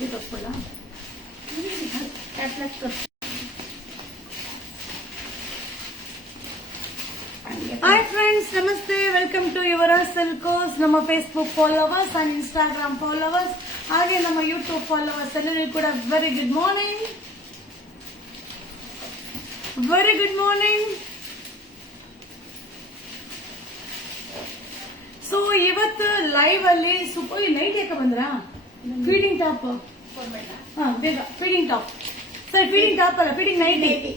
Hi friends, namaste. Welcome to Yuvara Silkos. ನಮ್ಮ Facebook followers and Instagram followers ಹಾಗೆ ನಮ್ಮ YouTube followers ಎಲ್ಲರಿಗೂ ಕೂಡ very good morning. Very good morning. So ಇವತ್ತು live ಅಲ್ಲಿ super night ಯಾಕೆ ಬಂದ್ರಾ? ಫೀಡಿಂಗ್ ಟಾಪ್ ಬೇಗ feeding top sir, feeding top ಅಲ್ಲ, ಫೀಡಿಂಗ್ ನೈಟಿ.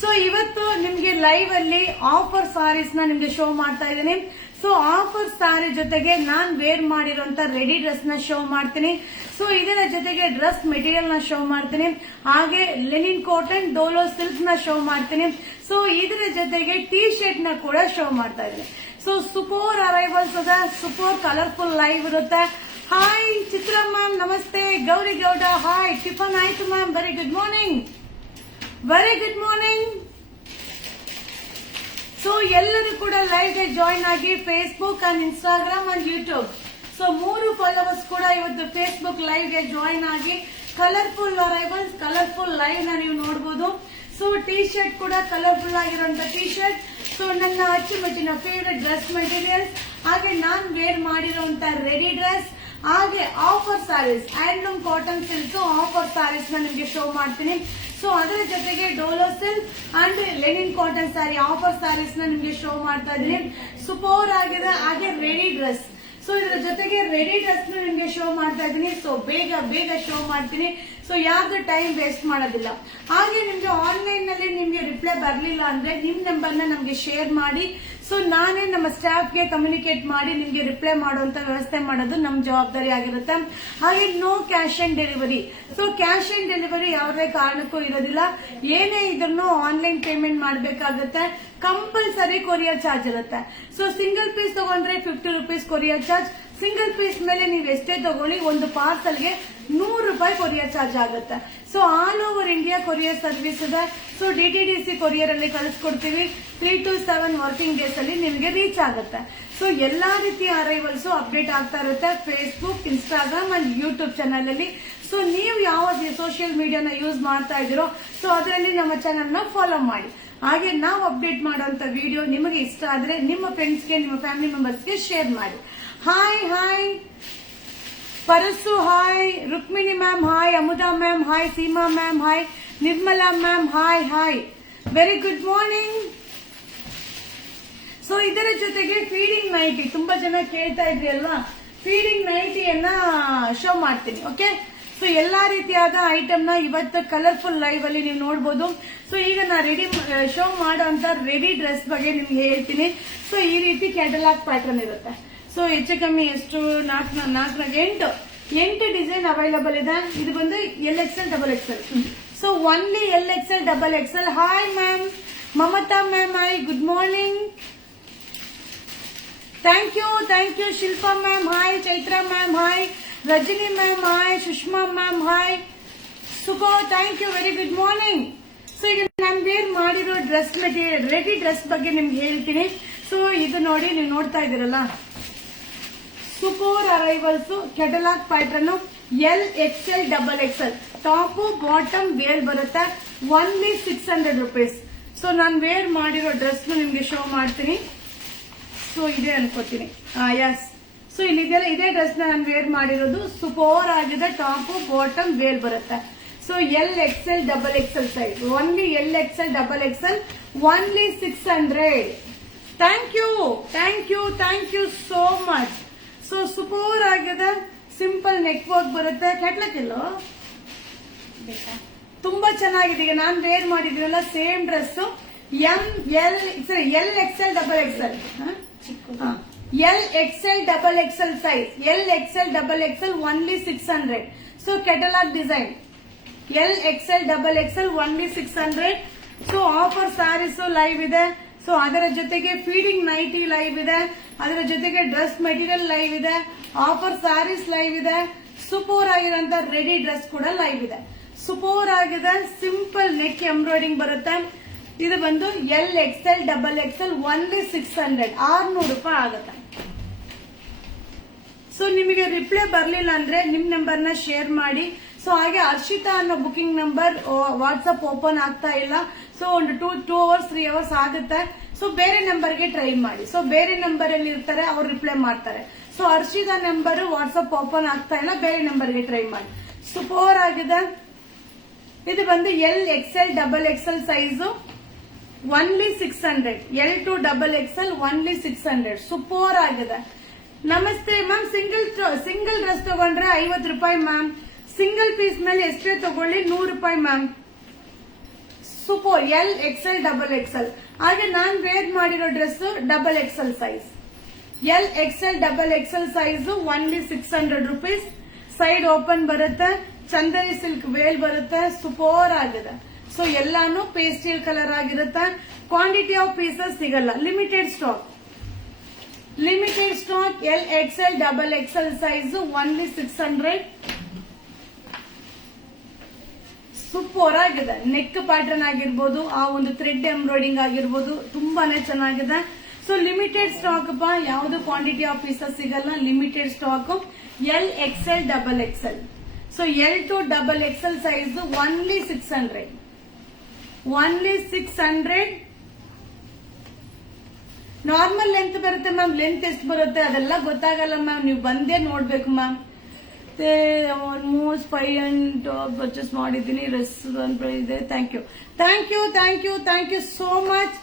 ಸೊ ಇವತ್ತು ನಿಮ್ಗೆ ಲೈವ್ ಅಲ್ಲಿ ಆಫರ್ ಸಾರೀಸ್ ನ ನಿಮ್ಗೆ ಶೋ ಮಾಡ್ತಾ ಇದ್ದೀನಿ. ಸೊ ಆಫರ್ ಸಾರಿ ಜೊತೆಗೆ ನಾನ್ ವೇರ್ ಮಾಡಿರುವಂತ ರೆಡಿ ಡ್ರೆಸ್ ನ ಶೋ ಮಾಡ್ತೀನಿ. ಸೊ ಇದರ ಜೊತೆಗೆ ಡ್ರೆಸ್ ಮೆಟೀರಿಯಲ್ ನ ಶೋ ಮಾಡ್ತೀನಿ, ಹಾಗೆ ಲೆನಿನ್ ಕಾಟನ್ ಡೋಲೋ ಸಿಲ್ಕ್ ನ ಶೋ ಮಾಡ್ತೀನಿ. ಸೊ ಇದರ ಜೊತೆಗೆ ಟೀ ಶರ್ಟ್ ನ ಕೂಡ ಶೋ ಮಾಡ್ತಾ ಇದ್ದೀನಿ. ಸೊ ಸೂಪರ್ ಅರೈವಲ್ಸ್ ಅದ, ಸೂಪರ್ ಕಲರ್ಫುಲ್ ಲೈವ್ ಇರುತ್ತೆ. ಹಾಯ್ ಚಿತ್ರ ಮ್ಯಾಮ್, ನಮಸ್ತೆ. ಗೌರಿ ಗೌಡ ಹಾಯ್. ಟಿಫನ್ ಆಯ್ತು ma'am, very good morning. Very good morning. So ಎಲ್ಲರೂ ಕೂಡ ಲೈವ್ ಗೆ ಜಾಯಿನ್ ಆಗಿ Facebook and Instagram and YouTube. So 3 followers ಕೂಡ ಇವತ್ತು ಫೇಸ್ಬುಕ್ ಲೈವ್ ಗೆ ಜಾಯಿನ್ ಆಗಿ ಕಲರ್ಫುಲ್ ಅರೈವಲ್ಸ್, ಕಲರ್ಫುಲ್ ಲೈವ್ ನ ನೀವು ನೋಡಬಹುದು. ಸೊ ಟೀ ಶರ್ಟ್ ಕೂಡ ಕಲರ್ಫುಲ್ ಆಗಿರುವಂತ ಟೀ ಶರ್ಟ್. ಸೊ ನನ್ನ ಅಚ್ಚುಮೆಚ್ಚಿನ ಫೇವರೇಟ್ ಡ್ರೆಸ್ ಮೆಟೀರಿಯಲ್ಸ್, ಹಾಗೆ ನಾನ್ ವೇರ್ ಮಾಡಿರುವಂತ ರೆಡಿ ಡ್ರೆಸ್, ಹಾಗೆ offer saris, handloom cotton silk offer saris ನ ನಿಮ್ಗೆ ಶೋ ಮಾಡ್ತೀನಿ. ಸೊ ಅದರ ಜೊತೆಗೆ ಡೋಲೋ silk and linen cotton sari offer saris ನ ನಿಮ್ಗೆ ಶೋ ಮಾಡ್ತಾ ಇದ್ದೀನಿ. ಸೂಪರ್ ಆಗಿದೆ. ಹಾಗೆ ರೆಡಿ ಡ್ರೆಸ್, ಸೊ ಇದರ ಜೊತೆಗೆ ರೆಡಿ ಡ್ರೆಸ್ ನ ನಿಮ್ಗೆ ಶೋ ಮಾಡ್ತಾ ಇದ್ದೀನಿ. ಸೊ ಬೇಗ ಬೇಗ ಶೋ ಮಾಡ್ತೀನಿ. ಸೊ ಯಾವ್ದು ಟೈಮ್ ವೇಸ್ಟ್ ಮಾಡೋದಿಲ್ಲ. ಹಾಗೆ ನಿಮ್ಗೆ ಆನ್ಲೈನ್ ನಲ್ಲಿ ನಿಮ್ಗೆ ರಿಪ್ಲೈ ಬರ್ಲಿಲ್ಲ ಅಂದ್ರೆ ನಿಮ್ ನಂಬರ್ ನ ನಮ್ಗೆ ಶೇರ್ ಮಾಡಿ. ಸೊ ನಾನೇ ನಮ್ಮ ಸ್ಟಾಫ್ ಗೆ ಕಮ್ಯುನಿಕೇಟ್ ಮಾಡಿ ನಿಮ್ಗೆ ರಿಪ್ಲೈ ಮಾಡುವಂತ ವ್ಯವಸ್ಥೆ ಮಾಡೋದು ನಮ್ ಜವಾಬ್ದಾರಿ ಆಗಿರುತ್ತೆ. ಹಾಗೆ no cash on delivery. So cash on delivery ಯಾವುದೇ ಕಾರಣಕ್ಕೂ ಇರೋದಿಲ್ಲ. ಏನೇ ಇದನ್ನು ಆನ್ಲೈನ್ ಪೇಮೆಂಟ್ ಮಾಡಬೇಕಾಗುತ್ತೆ. ಕಂಪಲ್ಸರಿ ಕೊರಿಯರ್ ಚಾರ್ಜ್ ಇರುತ್ತೆ. ಸೊ ಸಿಂಗಲ್ ಪೀಸ್ ತಗೊಂಡ್ರೆ 50 rupees courier charge. Single piece ಮೇಲೆ ನೀವು ಎಷ್ಟೇ ತಗೊಳ್ಳಿ, ಒಂದು ಪಾರ್ಸಲ್ಗೆ 100 ರೂಪಾಯಿ ಕೊರಿಯರ್ ಚಾರ್ಜ್ ಆಗುತ್ತೆ. So all over India courier service ಇದೆ. ಸೊ DTDC ಕೊರಿಯರ್ ಅಲ್ಲಿ ಕಳಿಸ್ಕೊಡ್ತೀವಿ. 3 to 7 ವರ್ಕಿಂಗ್ ಡೇಸ್ ಅಲ್ಲಿ ನಿಮಗೆ ರೀಚ್ ಆಗುತ್ತೆ. ಸೊ ಎಲ್ಲಾ ರೀತಿಯ ಅರೈವಲ್ಸ್ ಅಪ್ಡೇಟ್ ಆಗ್ತಾ ಇರುತ್ತೆ Facebook, Instagram and YouTube channel ಅಲ್ಲಿ. ಸೊ ನೀವು ಯಾವ ಸೋಷಿಯಲ್ ಮೀಡಿಯಾನ ಯೂಸ್ ಮಾಡ್ತಾ ಇದ್ದೀರೋ ಸೊ ಅದರಲ್ಲಿ ನಮ್ಮ ಚಾನಲ್ ನ ಫಾಲೋ ಮಾಡಿ. ಹಾಗೆ ನಾವು ಅಪ್ಡೇಟ್ ಮಾಡುವಂತ ವಿಡಿಯೋ ನಿಮಗೆ ಇಷ್ಟ ಆದ್ರೆ ನಿಮ್ಮ ಫ್ರೆಂಡ್ಸ್ಗೆ, ನಿಮ್ಮ ಫ್ಯಾಮಿಲಿ ಮೆಂಬರ್ಸ್ಗೆ ಶೇರ್ ಮಾಡಿ. Hi hi Parasu hi, Rukmini ma'am hi, Amuda ma'am hi, Seema ma'am hi, Nirmala ma'am hi hi, very good morning. So ಇದರ ಜೊತೆಗೆ ಫೀಡಿಂಗ್ ನೈಟಿ ತುಂಬಾ ಜನ ಕೇಳ್ತಾ ಇದ್ರಿ ಅಲ್ವಾ, ಫೀಡಿಂಗ್ ನೈಟಿಯನ್ನ ಶೋ ಮಾಡ್ತೀನಿ. ಓಕೆ, ಸೊ ಎಲ್ಲಾ ರೀತಿಯಾದ ಐಟಮ್ ನ ಇವತ್ತು ಕಲರ್ಫುಲ್ ಲೈವ್ ಅಲ್ಲಿ ನೀವು ನೋಡಬಹುದು. ಸೊ ಈಗ ನಾ ಶೋ ಮಾಡುವಂತ ರೆಡಿ ಡ್ರೆಸ್ ಬಗ್ಗೆ ನಿಮ್ಗೆ ಹೇಳ್ತೀನಿ. ಸೊ ಈ ರೀತಿ ಕ್ಯಾಟಲಾಗ್ ಪ್ಯಾಟರ್ನ್ ಇರುತ್ತೆ. ಸೊ ಹೆಚ್ಚು ಕಮ್ಮಿ ಎಷ್ಟು 8 ಡಿಸೈನ್ ಅವೈಲಬಲ್ ಇದೆ. ಇದು ಬಂದು LXL XXL. So only LXL XXL. Hi ma'am, Mamata ma'am hi, good morning. Thank you Shilpa ma'am hi, Chaitra ma'am hi, Rajani ma'am hi, Sushma ma'am hi, ಸುಗೋ thank you, very good morning. So ಈಗ ನಾನು wear ಮಾಡಿರೋ dress material ready dress ಬಗ್ಗೆ ನಿಮ್ಗೆ ಹೇಳ್ತೀನಿ. So ಇದು ನೋಡಿ, ನೀವು ನೋಡ್ತಾ ಇದ್ದೀರಲ್ಲ, super arrivals catalogue pattern LXL XXL top bottom wear ಬರುತ್ತೆ. Only 600 rupees. ಸೊ ನಾನು ವೇರ್ ಮಾಡಿರೋ ಡ್ರೆಸ್ ನಿಮ್ಗೆ ಶೋ ಮಾಡ್ತೀನಿ. ಸೊ ಇದೆ ಅನ್ಕೋತೀನಿ, ಯಸ್. ಸೊ ಇಲ್ಲಿದೆಲ್ಲ ಇದೇ ಡ್ರೆಸ್ ನಾನು ವೇರ್ ಮಾಡಿರೋದು. ಸೂಪರ್ ಆಗಿದೆ. ಟಾಪ್ ಬಾಟಮ್ ವೇರ್ ಬರುತ್ತೆ. So LXL XXL size, only LXL XXL, only 600. Thank you so much. So super ಆಗಿದೆ. ಸಿಂಪಲ್ ನೆಕ್ ವರ್ಕ್ ಬರುತ್ತೆ. ಕೆಟ್ಲಕ್ ಇಲ್ಲೋ ತುಂಬಾ ಚೆನ್ನಾಗಿದೆ. ಈಗ ನಾನು ವೇರ್ ಮಾಡಿದ್ರಲ್ಲ same dress LXL XXL size, LXL XXL only 600. So catalogue design LXL XXL only 600. So offer saris live ಇದೆ. ಸೊ ಅದರ ಜೊತೆಗೆ ಫೀಡಿಂಗ್ ನೈಟಿ ಲೈವ್ ಇದೆ, ಅದರ ಜೊತೆಗೆ ಡ್ರೆಸ್ ಮೆಟೀರಿಯಲ್ ಲೈವ್ ಇದೆ, ಆಫರ್ ಸ್ಯಾರೀಸ್ ಲೈವ್ ಇದೆ, ಸೂಪರ್ ಆಗಿರೋಂತ ರೆಡಿ ಡ್ರೆಸ್ ಕೂಡ ಲೈವ್ ಇದೆ. ಸೂಪರ್ ಆಗಿದೆ. ಸಿಂಪಲ್ ನೆಕ್ ಎಂಬ್ರಾಯ್ಡಿಂಗ್ ಬರುತ್ತೆ. ಇದು ಬಂದು LXL XXL ಒನ್ಲಿ 600, 600 ರೂಪಾಯಿ ಆಗುತ್ತೆ. ಸೊ ನಿಮಗೆ ರಿಪ್ಲೈ ಬರ್ಲಿಲ್ಲ ಅಂದ್ರೆ ನಿಮ್ ನಂಬರ್ ನ ಶೇರ್ ಮಾಡಿ. ಸೊ ಹಾಗೆ ಹರ್ಷಿತಾ ಅನ್ನೋ ಬುಕಿಂಗ್ ನಂಬರ್ ವಾಟ್ಸ್ಆಪ್ ಓಪನ್ ಆಗ್ತಾ ಇಲ್ಲ. ಸೊ ಒಂದು 2 ಅವರ್ಸ್ 3 ಅವರ್ಸ್ ಆಗುತ್ತೆ. ಸೊ ಬೇರೆ ನಂಬರ್ಗೆ ಟ್ರೈ ಮಾಡಿ. ಸೊ ಬೇರೆ ನಂಬರ್ ಅಲ್ಲಿ ಇರ್ತಾರೆ, ಅವ್ರು ರಿಪ್ಲೈ ಮಾಡ್ತಾರೆ. So Harshita number WhatsApp open ಆಗ್ತಾ ಇಲ್ಲ, ಬೇರೆ ನಂಬರ್ಗೆ ಟ್ರೈ ಮಾಡಿ. ಸೂಪರ್ ಆಗಿದೆ. ಇದು ಬಂದು XL XXL size only 600. L to XXL only 600. Super ಆಗಿದೆ. ನಮಸ್ತೆ ಮ್ಯಾಮ್. ಸಿಂಗಲ್ ಡ್ರೆಸ್ ತಗೊಂಡ್ರೆ 50 ರೂಪಾಯಿ ಮ್ಯಾಮ್. ಸಿಂಗಲ್ ಪೀಸ್ ಮೇಲೆ ಎಷ್ಟೇ ತಗೊಳ್ಳಿ 100 ರೂಪಾಯಿ ma'am. Super. L XL XXL. ಹಾಗೆ ನಾನ್ ವೇರ್ ಮಾಡಿರೋ dress XXL size. L XL XXL size only 600 rupees. Side open ಬರುತ್ತೆ, ಚಂದೇರಿ ಸಿಲ್ಕ್ ವೇಲ್ ಬರುತ್ತೆ. ಸೂಪರ್ ಆಗಿದೆ. ಸೊ ಎಲ್ಲಾನು ಪೇಸ್ಟಲ್ ಕಲರ್ ಆಗಿರುತ್ತೆ. ಕ್ವಾಂಟಿಟಿ ಆಫ್ ಪೀಸಸ್ ಸಿಗಲ್ಲ, limited stock. L XL XXL size only 600. Super ಆಗಿದೆ. ನೆಕ್ ಪ್ಯಾಟರ್ನ್ ಆಗಿರ್ಬೋದು, ಆ ಒಂದು ಥ್ರೆಡ್ ಎಂಬ್ರಾಯ್ಡಿಂಗ್ ಆಗಿರ್ಬೋದು, ತುಂಬಾನೇ ಚೆನ್ನಾಗಿದೆ. ಸೊ ಲಿಮಿಟೆಡ್ ಸ್ಟಾಕ್ ಅಪ್ಪ, ಯಾವ್ದು ಕ್ವಾಂಟಿಟಿ ಆಫ್ ಪೀಸಸ್ ಸಿಗಲ್ಲ, limited stock. L XL XXL. So L to XXL size only 600. Only 600. Normal length ಬರುತ್ತೆ ಮ್ಯಾಮ್. ಲೆಂತ್ ಎಷ್ಟು ಬರುತ್ತೆ ಅದೆಲ್ಲ ಗೊತ್ತಾಗಲ್ಲ ಮ್ಯಾಮ್, ನೀವು ಬಂದೇ ನೋಡ್ಬೇಕು ಮ್ಯಾಮ್. ಆಲ್ಮೋಸ್ಟ್ 500 ಪರ್ಚೇಸ್ ಮಾಡಿದ್ದೀನಿ. ರೆಸ್ಟೋರೆಂಟ್ ಇದೆ. Thank you so much.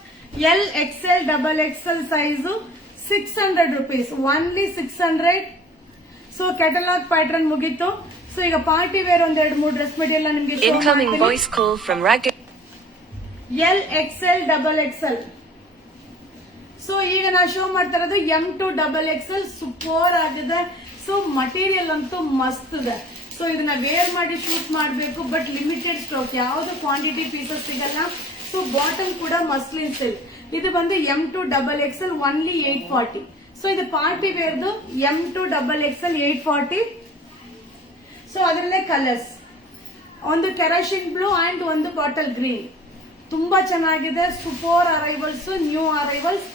L XL XXL size 600 rupees. Only 600. So catalogue pattern ಮುಗೀತು. ಸೊ ಈಗ ಪಾರ್ಟಿ ವೇರ್ ಒಂದ್ 2-3 ಡ್ರೆಸ್ ಮೆಟೀರಿಯಲ್ ನಿಮಗೆ L XL XXL. ಸೊ ಈಗ ನಾ ಶೋ ಮಾಡ್ತಾ ಇರೋದು M to XXL. ಸೂಪರ್ ಆಗಿದೆ. ಸೊ ಮಟೀರಿಯಲ್ ಅಂತೂ ಮಸ್ತ್ ಇದೆ. ಸೊ ಇದನ್ನ ವೇರ್ ಮಾಡಿ ಶೂಟ್ ಮಾಡಬೇಕು, ಬಟ್ ಲಿಮಿಟೆಡ್ ಸ್ಟಾಕ್, ಯಾವ್ದು ಕ್ವಾಂಟಿಟಿ ಪೀಸಸ್ ಸಿಗಲ್ಲ. ಸೊ ಬಾಟಮ್ ಕೂಡ ಮಸ್ಲಿನ್ ಸಿಲ್ಕ್. ಇದು ಬಂದು M to XXL only 840. So ಇದು ಪಾರ್ಟಿ ವೇರ್ದು M to XXL 840. ಸೊ ಅದರಲ್ಲೇ ಕಲರ್ಸ್, ಒಂದು ಕೆರಾಶಿನ್ ಬ್ಲೂ ಅಂಡ್ ಒಂದು ಬಾಟಲ್ ಗ್ರೀನ್. ತುಂಬಾ ಚೆನ್ನಾಗಿದೆ. Super arrivals, new arrivals.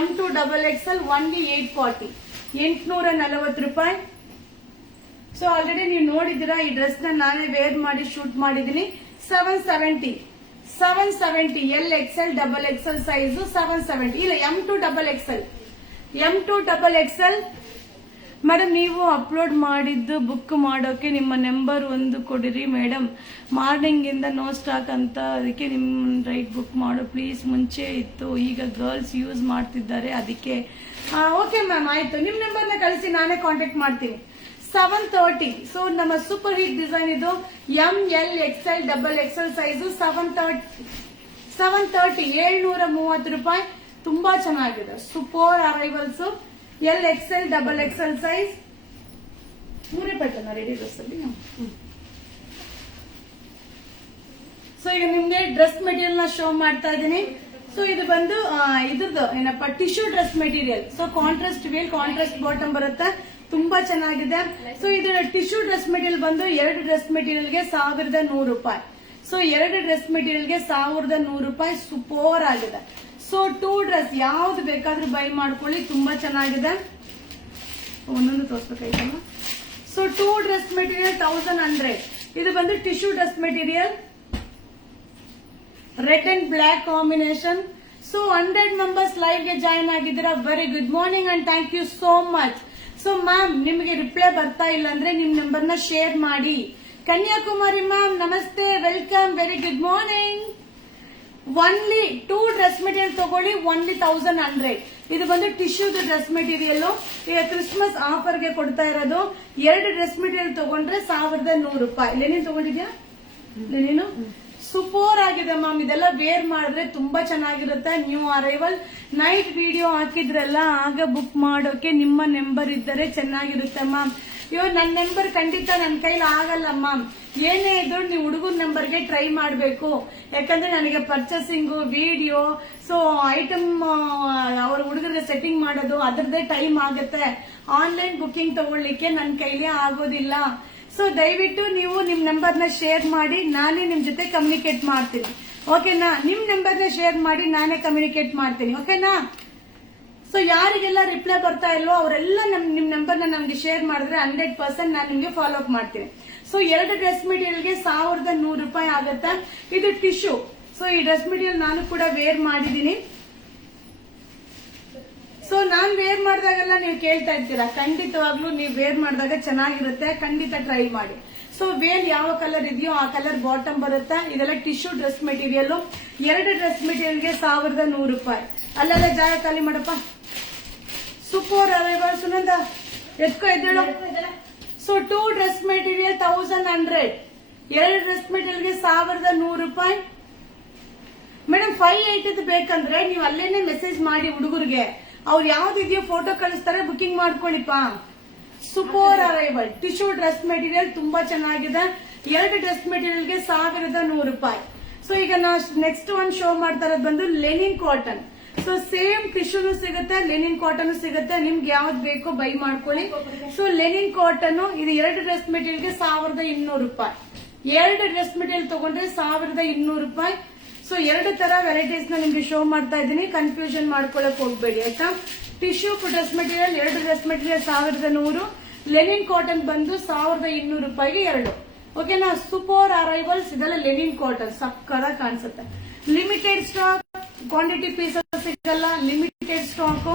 M to XXL only 840. 840 ರೂಪಾಯಿ. ಸೊ ಆಲ್ರೆಡಿ ನೀವು ನೋಡಿದ್ದೀರಾ ಈ ಡ್ರೆಸ್ ನ ನಾನೇ ವೇರ್ ಮಾಡಿ ಶೂಟ್ ಮಾಡಿದೀನಿ. 770. L XL XXL size 770. ಇಲ್ಲ, M to XXL. ಮೇಡಮ್, ನೀವು ಅಪ್ಲೋಡ್ ಮಾಡಿದ್ದು ಬುಕ್ ಮಾಡೋಕೆ ನಿಮ್ಮ ನಂಬರ್ ಒಂದು ಕೊಡಿರಿ ಮೇಡಮ್. ಮಾರ್ನಿಂಗ್ ಇಂದ ನೋ ಸ್ಟಾಕ್ ಅಂತ, ಅದಕ್ಕೆ ನಿಮ್ ರೈಟ್ ಬುಕ್ ಮಾಡೋ ಪ್ಲೀಸ್. ಮುಂಚೆ ಇತ್ತು, ಈಗ ಗರ್ಲ್ಸ್ ಯೂಸ್ ಮಾಡ್ತಿದ್ದಾರೆ, ಅದಕ್ಕೆ. ಓಕೆ ಮ್ಯಾಮ್, ಆಯ್ತು. ನಿಮ್ ನಂಬರ್ ನ ಕಳಿಸಿ, ನಾನೇ ಕಾಂಟ್ಯಾಕ್ಟ್ ಮಾಡ್ತೀನಿ. 730. ಸೊ ನಮ್ಮ ಸೂಪರ್ ಹಿಟ್ ಡಿಸೈನ್ ಇದು. M L XL XXL size 730. 730 ರೂಪಾಯಿ. ತುಂಬಾ ಚೆನ್ನಾಗಿದೆ. Super arrivals. L XL XXL size. 3 pattern ready dress ಅಲ್ಲಿ. ಸೊ ಈಗ ನಿಮ್ಗೆ ಡ್ರೆಸ್ ಮೆಟೀರಿಯಲ್ ನ ಶೋ ಮಾಡ್ತಾ ಇದ್ದೀನಿ. ಸೊ ಇದು ಬಂದು ಇದ್ರದ್ದು ಏನಪ್ಪ, tissue dress material. So contrast veil, contrast bottom ಬರುತ್ತೆ. ತುಂಬಾ ಚೆನ್ನಾಗಿದೆ. ಸೊ ಇದು ಟಿಶ್ಯೂ ಡ್ರೆಸ್ ಮೆಟೀರಿಯಲ್ ಬಂದು 2 ಡ್ರೆಸ್ ಮೆಟೀರಿಯಲ್ಗೆ 1100 ರೂಪಾಯಿ. ಸೊ 2 ಡ್ರೆಸ್ ಮೆಟೀರಿಯಲ್ಗೆ 1100 ರೂಪಾಯಿ. ಸೂಪರ್ ಆಗಿದೆ. ಸೊ 2 ಡ್ರೆಸ್ ಯಾವ್ದು ಬೇಕಾದ್ರೂ ಬೈ ಮಾಡ್ಕೊಳ್ಳಿ, ತುಂಬಾ ಚೆನ್ನಾಗಿದೆ. ಒಂದೊಂದು ತೋರಿಸ್ಬೇಕಾಯ್ತಲ್ಲ. So 2 dress material 1100. ಇದು ಬಂದು tissue dress material, red and black combination. So 100 members live ಗೆ ಜಾಯಿನ್ ಆಗಿದ್ದೀರಾ. Very good morning and thank you so much. So ma'am, ನಿಮಗೆ ರಿಪ್ಲೈ ಬರ್ತಾ ಇಲ್ಲ ಅಂದ್ರೆ ನಿಮ್ ನಂಬರ್ ನ ಶೇರ್ ಮಾಡಿ. ಕನ್ಯಾಕುಮಾರಿ ಮ್ಯಾಮ್, ನಮಸ್ತೆ, welcome, very good morning. Only 2 dress material ತಗೊಳ್ಳಿ, ಒನ್ಲಿ 1100. ಇದು ಬಂದು ಟಿಶ್ಯೂ ಡ್ರೆಸ್ ಮೆಟೀರಿಯಲ್. ಈಗ ಕ್ರಿಸ್ಮಸ್ ಆಫರ್ ಗೆ ಕೊಡ್ತಾ ಇರೋದು. 2 ಡ್ರೆಸ್ ಮೆಟೀರಿಯಲ್ ತಗೊಂಡ್ರೆ 1100 ರೂಪಾಯಿ. ಲೆನಿನ್ ತಗೊಂಡಿದ್ಯಾ? ಲೆನಿನು ಸೂಪರ್ ಆಗಿದೆ ಮ್ಯಾಮ್. ಇದೆಲ್ಲ ವೇರ್ ಮಾಡಿದ್ರೆ ತುಂಬಾ ಚೆನ್ನಾಗಿರುತ್ತೆ. New arrival. ನೈಟ್ ವಿಡಿಯೋ ಹಾಕಿದ್ರಲ್ಲ, ಆಗ ಬುಕ್ ಮಾಡೋಕೆ ನಿಮ್ಮ ನಂಬರ್ ಇದ್ದರೆ ಚೆನ್ನಾಗಿರುತ್ತೆ ಮ್ಯಾಮ್. ನನ್ನ ನಂಬರ್ ಖಂಡಿತ ನನ್ನ ಕೈಲಿ ಆಗಲ್ಲ ಮ್ಯಾಮ್. ಏನೇ ಇದ್ರು ನೀವು ಹುಡುಗನ ನಂಬರ್ಗೆ ಟ್ರೈ ಮಾಡಬೇಕು. ಯಾಕಂದ್ರೆ ನನಗೆ ಪರ್ಚೇಸಿಂಗು, ವಿಡಿಯೋ, ಸೊ ಐಟಮ್ ಅವ್ರ ಹುಡುಗರಿಗೆ ಸೆಟ್ಟಿಂಗ್ ಮಾಡೋದು, ಅದರದ್ದೇ ಟೈಮ್ ಆಗುತ್ತೆ. ಆನ್ಲೈನ್ ಬುಕಿಂಗ್ ತಗೊಳ್ಳಿಕ್ಕೆ ನನ್ನ ಕೈಲಿ ಆಗೋದಿಲ್ಲ. ಸೊ ದಯವಿಟ್ಟು ನೀವು ನಿಮ್ ನಂಬರ್ ನ ಶೇರ್ ಮಾಡಿ, ನಾನೇ ನಿಮ್ ಜೊತೆ ಕಮ್ಯುನಿಕೇಟ್ ಮಾಡ್ತೀನಿ. ಓಕೆನಾ? ನಿಮ್ ನಂಬರ್ ನ ಶೇರ್ ಮಾಡಿ, ನಾನೇ ಕಮ್ಯುನಿಕೇಟ್ ಮಾಡ್ತೀನಿ. ಓಕೆನಾ? ಸೊ ಯಾರಿಗೆಲ್ಲ ರಿಪ್ಲೈ ಬರ್ತಾ ಇಲ್ವೋ ಅವರೆಲ್ಲ ನಿಮ್ ನಂಬರ್ನ ನಮ್ಗೆ ಶೇರ್ ಮಾಡಿದ್ರೆ 100% ನಾನು ನಿಮ್ಗೆ ಫಾಲೋ ಅಪ್ ಮಾಡ್ತೀನಿ. ಸೊ 2 ಡ್ರೆಸ್ ಮೆಟೀರಿಯಲ್ಗೆ 1100 ರೂಪಾಯಿ ಆಗುತ್ತೆ. ಇದು ಟಿಶ್ಯೂ. ಸೊ ಈ ಡ್ರೆಸ್ ಮೆಟೀರಿಯಲ್ ನಾನು ಕೂಡ ವೇರ್ ಮಾಡಿದೀನಿ. ಸೊ ನಾನ್ ವೇರ್ ಮಾಡಿದಾಗೆಲ್ಲ ನೀವು ಕೇಳ್ತಾ ಇರ್ತೀರಾ, ಖಂಡಿತವಾಗ್ಲೂ ನೀವು ವೇರ್ ಮಾಡಿದಾಗ ಚೆನ್ನಾಗಿರುತ್ತೆ, ಖಂಡಿತ ಟ್ರೈ ಮಾಡಿ. ಸೊ ವೇಲ್ ಯಾವ ಕಲರ್ ಇದೆಯೋ ಆ ಕಲರ್ ಬಾಟಮ್ ಬರುತ್ತೆ. ಇದೆಲ್ಲ ಟಿಶ್ಯೂ ಡ್ರೆಸ್ ಮೆಟೀರಿಯಲ್. 2 ಡ್ರೆಸ್ ಮೆಟೀರಿಯಲ್ಗೆ 1100 ರೂಪಾಯಿ. ಅಲ್ಲೆಲ್ಲ ಜಾಗ ಖಾಲಿ ಮಾಡಪ್ಪ. ಸೂಪರ್ ಅರೈವಲ್ ಸುನಂದ ಎತ್ಕೋ ಎದ್ದೇಳು. So 2 dress material 1100. 2 ಡ್ರೆಸ್ ಮೆಟೀರಿಯಲ್ಗೆ 1100 ರೂಪಾಯಿ. ಮೇಡಮ್ 580 ಬೇಕಂದ್ರೆ ನೀವು ಅಲ್ಲೇನೆ ಮೆಸೇಜ್ ಮಾಡಿ ಹುಡುಗರಿಗೆ, ಅವ್ರು ಯಾವ್ದಿದೆಯೋ ಫೋಟೋ ಕಳಿಸ್ತಾರೆ, ಬುಕಿಂಗ್ ಮಾಡ್ಕೊಳ್ಳಿಪ್ಪ. Super arrival tissue dress material ತುಂಬಾ ಚೆನ್ನಾಗಿದೆ. 2 ಡ್ರೆಸ್ ಮೆಟೀರಿಯಲ್ಗೆ 1100 ರೂಪಾಯಿ. ಸೊ ಈಗ ನಾ ನೆಕ್ಸ್ಟ್ ಒಂದು ಶೋ ಮಾಡ್ತಾ ಇರೋದು ಬಂದು ಲೆನಿನ್ ಕಾಟನ್. ಸೊ ಸೇಮ್ ಟಿಶ್ಯೂನು ಸಿಗುತ್ತೆ, ಲೆನಿನ್ ಕಾಟನ್ ಸಿಗುತ್ತೆ. ನಿಮ್ಗೆ ಯಾವ್ದು ಬೇಕೋ ಬೈ ಮಾಡ್ಕೊಳ್ಳಿ. ಸೊ ಲೆನಿನ್ ಕಾಟನ್ ಇದು 2 ಡ್ರೆಸ್ ಮೆಟೀರಿಯಲ್ಗೆ 1200 ರೂಪಾಯಿ. 2 ಡ್ರೆಸ್ ಮೆಟೀರಿಯಲ್ ತಗೊಂಡ್ರೆ 1200 ರೂಪಾಯಿ. ಸೊ 2 ತರ ವೆರೈಟೀಸ್ ನ ನಿಮ್ಗೆ ಶೋ ಮಾಡ್ತಾ ಇದ್ದೀನಿ, ಕನ್ಫ್ಯೂಷನ್ ಮಾಡ್ಕೊಳಕ್ ಹೋಗ್ಬೇಡಿ ಆಯ್ತಾ. Tissue dress material 2 dress material 1100. Linen cotton ಬಂದು 1200 ರೂಪಾಯಿಗೆ 2. ಓಕೆನಾ. Super arrivals. ಇದೆಲ್ಲ ಲೆನಿನ್ ಕಾಟನ್ ಸಕ್ಕದಾಗಿ ಕಾಣಿಸುತ್ತೆ. ಲಿಮಿಟೆಡ್ ಸ್ಟಾಕ್, ಕ್ವಾಂಟಿಟಿ ಪೀಸಸ್ ಸಿಗಲ್ಲ, limited stock.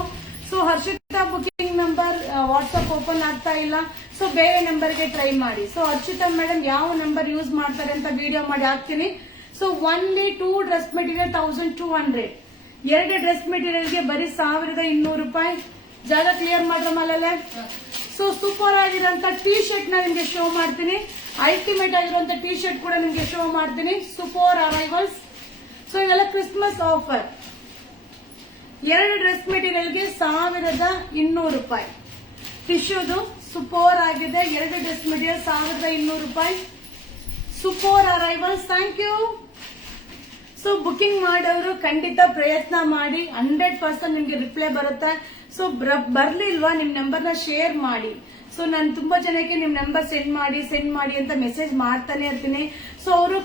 So Harshita booking number WhatsApp open ಆಗ್ತಾ ಇಲ್ಲ. ಸೊ ಬೇರೆ ನಂಬರ್ಗೆ ಟ್ರೈ ಮಾಡಿ. ಸೊ ಹರ್ಷಿತಾ ಮೇಡಮ್ ಯಾವ ನಂಬರ್ ಯೂಸ್ ಮಾಡ್ತಾರೆ ಅಂತ ವಿಡಿಯೋ ಮಾಡಿ ಹಾಕ್ತೀನಿ. So only 2 dress material 1200. 2 dress ಮೆಟೀರಿಯಲ್ಗೆ ಬರೀ 1200 ರೂಪಾಯಿ. ಜಾಗ ಕ್ಲಿಯರ್ ಮಾಡ್ರ ಮಲಲೆ. ಸೊ ಸೂಪರ್ ಆಗಿರೋಂತ ಟೀ ಶರ್ಟ್ ನ ನಿಮ್ಗೆ ಶೋ ಮಾಡ್ತೀನಿ. ಅಲ್ಟಿಮೇಟ್ ಆಗಿರುವಂತ ಟೀ ಶರ್ಟ್ ಕೂಡ ನಿಮ್ಗೆ ಶೋ ಮಾಡ್ತೀನಿ. Super arrivals. ಸೊ ಇದೆಲ್ಲ ಕ್ರಿಸ್ಮಸ್ ಆಫರ್. 2 ಡ್ರೆಸ್ ಮೆಟೀರಿಯಲ್ಗೆ 1200 ರೂಪಾಯಿ. ಟಿಶ್ಯೂದು ಸೂಪರ್ ಆಗಿದೆ. 2 ಡ್ರೆಸ್ ಮೆಟೀರಿಯಲ್ 1200 ರೂಪಾಯಿ. Super arrivals. Thank you. So booking ಮಾಡೋರು ಖಂಡಿತ ಪ್ರಯತ್ನ ಮಾಡಿ, 100% ನಿಮ್ಗೆ ರಿಪ್ಲೈ ಬರುತ್ತೆ. ಸೊ ಬರ್ಲಿಲ್ವಾ ನಿಮ್ ನಂಬರ್ನ ಶೇರ್ ಮಾಡಿ. ಸೊ ನಾನು ತುಂಬಾ ಜನಕ್ಕೆ ನಿಮ್ ನಂಬರ್ ಸೆಂಡ್ ಮಾಡಿ ಅಂತ ಮೆಸೇಜ್ ಮಾಡ್ತಾನೆ ಇರ್ತೀನಿ. ಸೊ ಅವರು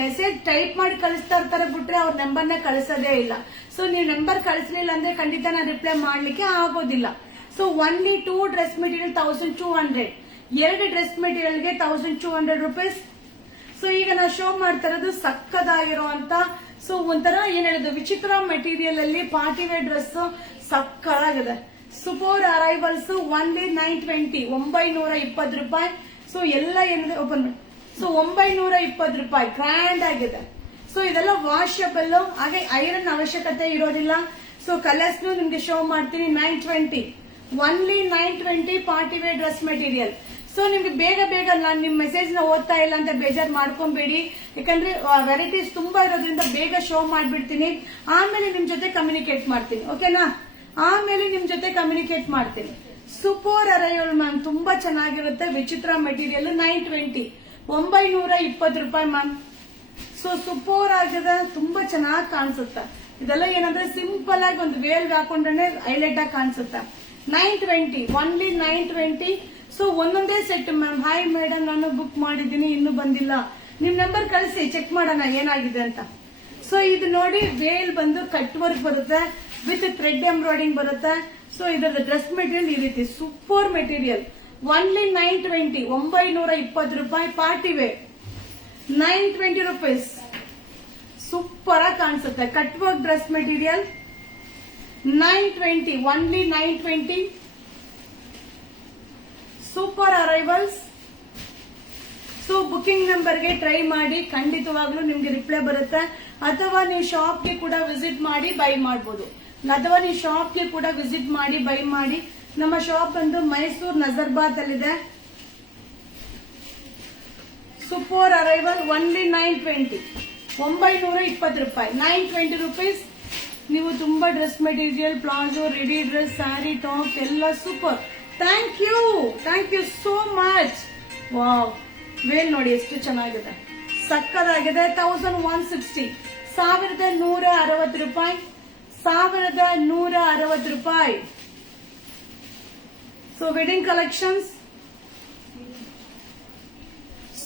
ಮೆಸೇಜ್ ಟೈಪ್ ಮಾಡಿ ಕಳಿಸ್ತಾ ಇರ್ತಾರೆ ಬಿಟ್ರೆ ಅವ್ರ ನಂಬರ್ನ ಕಳಿಸೋದೇ ಇಲ್ಲ. ಸೊ ನೀವು ನಂಬರ್ ಕಳಿಸ್ಲಿಲ್ಲ ಅಂದ್ರೆ ಖಂಡಿತ ನಾನು ರಿಪ್ಲೈ ಮಾಡ್ಲಿಕ್ಕೆ ಆಗೋದಿಲ್ಲ. So only 2 dress material 1200. 2 dress ಮೆಟೀರಿಯಲ್ಗೆ 1200 ರೂಪೀಸ್. ಸೊ ಈಗ ನಾ ಶೋ ಮಾಡ್ತಾ ಇರೋದು ಸಕ್ಕದಾಗಿರುವಂತ, ಸೊ ಒಂಥರ ಏನ್ ಹೇಳೋದು, ವಿಚಿತ್ರ ಮೆಟೀರಿಯಲ್ ಅಲ್ಲಿ ಪಾರ್ಟಿ ವೇರ್ ಡ್ರೆಸ್ ಸಕ್ಕದಾಗಿದೆ. Super arrivals. ಒನ್ಲಿ 920, 920 ರೂಪಾಯಿ. ಸೊ ಎಲ್ಲ ಏನಿದೆ ಓಪನ್ ಮಾಡಿ. ಸೊ 920 ರೂಪಾಯಿ ಗ್ರ್ಯಾಂಡ್ ಆಗಿದೆ. ಸೊ ಇದೆಲ್ಲ ವಾಷಬಲ್, ಹಾಗೆ ಐರನ್ ಅವಶ್ಯಕತೆ ಇರೋದಿಲ್ಲ. ಸೊ ಕಲರ್ಸ್ ನಿಮ್ಗೆ ಶೋ ಮಾಡ್ತೀನಿ. 920, only 920 party wear dress material. So ನಿಮ್ಗೆ ಬೇಗ ನಾನು ನಿಮ್ ಮೆಸೇಜ್ ನ ಓದ್ತಾ ಇಲ್ಲ ಅಂತ ಬೇಜಾರ್ ಮಾಡ್ಕೊಂಬೇಡಿ. ಯಾಕಂದ್ರೆ ವೆರೈಟೀಸ್ ತುಂಬಾ ಇರೋದ್ರಿಂದ ಬೇಗ ಶೋ ಮಾಡ್ಬಿಡ್ತೀನಿ. ಆಮೇಲೆ ನಿಮ್ ಜೊತೆ ಕಮ್ಯುನಿಕೇಟ್ ಮಾಡ್ತೀನಿ. ಓಕೆನಾ. ಆಮೇಲೆ ನಿಮ್ ಜೊತೆ ಕಮ್ಯುನಿಕೇಟ್ ಮಾಡ್ತೀನಿ. ಸೂಪರ್ ಅರೈವಲ್ ಮ್ಯಾಮ್, ತುಂಬಾ ಚೆನ್ನಾಗಿರುತ್ತೆ. ವಿಚಿತ್ರ ಮೆಟೀರಿಯಲ್. 920, 920 ರೂಪಾಯಿ ಮ್ಯಾಮ್. ಸೊ ಸೂಪರ್ ಆಗಿದೆ, ತುಂಬಾ ಚೆನ್ನಾಗಿ ಕಾಣಿಸುತ್ತೆ. ಇದೆಲ್ಲ ಏನಂದ್ರೆ ಸಿಂಪಲ್ ಆಗಿ ಒಂದು ವೇಲ್ ಹಾಕೊಂಡ್ರೆ ಹೈಲೈಟ್ ಆಗಿ ಕಾಣಿಸುತ್ತೆ. 920, ಒನ್ಲಿ 920. ಸೊ ಒಂದೊಂದೇ ಸೆಟ್ ಮ್ಯಾಮ್. ಹಾಯ್ ಮೇಡಮ್, ನಾನು ಬುಕ್ ಮಾಡಿದ್ದೀನಿ, ಇನ್ನೂ ಬಂದಿಲ್ಲ. ನಿಮ್ ನಂಬರ್ ಕಳಿಸಿ, ಚೆಕ್ ಮಾಡೋಣ ಏನಾಗಿದೆ ಅಂತ. ಸೊ ಇದು ನೋಡಿ, ವೇಲ್ ಬಂದು ಕಟ್ ವರ್ಕ್ ಬರುತ್ತೆ, ವಿತ್ ಥ್ರೆಡ್ ಎಂಬ್ರಾಯ್ಡಿಂಗ್ ಬರುತ್ತೆ. ಸೊ ಇದರ ಡ್ರೆಸ್ ಮೆಟೀರಿಯಲ್ ಈ ರೀತಿ ಸೂಪರ್ ಮೆಟೀರಿಯಲ್. ಒನ್ಲಿ 920, 920 ರೂಪಾಯಿ. Party wear 920 rupees. ಸೂಪರ್ ಆಗಿ ಕಾಣಿಸುತ್ತೆ. Cut work dress material 920, only 920. Super arrivals. So booking ನಂಬರ್ಗೆ ಟ್ರೈ ಮಾಡಿ, ಖಂಡಿತವಾಗ್ಲೂ ನಿಮ್ಗೆ ರಿಪ್ಲೈ ಬರುತ್ತೆ. ಅಥವಾ ನೀವು ಶಾಪ್ಗೆ ಕೂಡ ವಿಸಿಟ್ ಮಾಡಿ ಬೈ ಮಾಡಬಹುದು. ನಮ್ಮ ಶಾಪ್ ಬಂದು ಮೈಸೂರು ನಜರ್ಬಾದ್ ಅಲ್ಲಿದೆ. Super arrival. ಒನ್ಲಿ 920, 920 ರೂಪಾಯಿ. 920 ರೂಪೀಸ್. ನೀವು ತುಂಬಾ dress material, palazzo, ready dress, sari, top ಎಲ್ಲ super. Thank you so much. Wow, ವೇಲ್ ನೋಡಿ ಎಷ್ಟು ಚೆನ್ನಾಗಿದೆ, ಸಕ್ಕದಾಗಿದೆ. 1160, 1160 ರೂಪಾಯಿ. 1160 ರೂಪಾಯಿ. So wedding collections,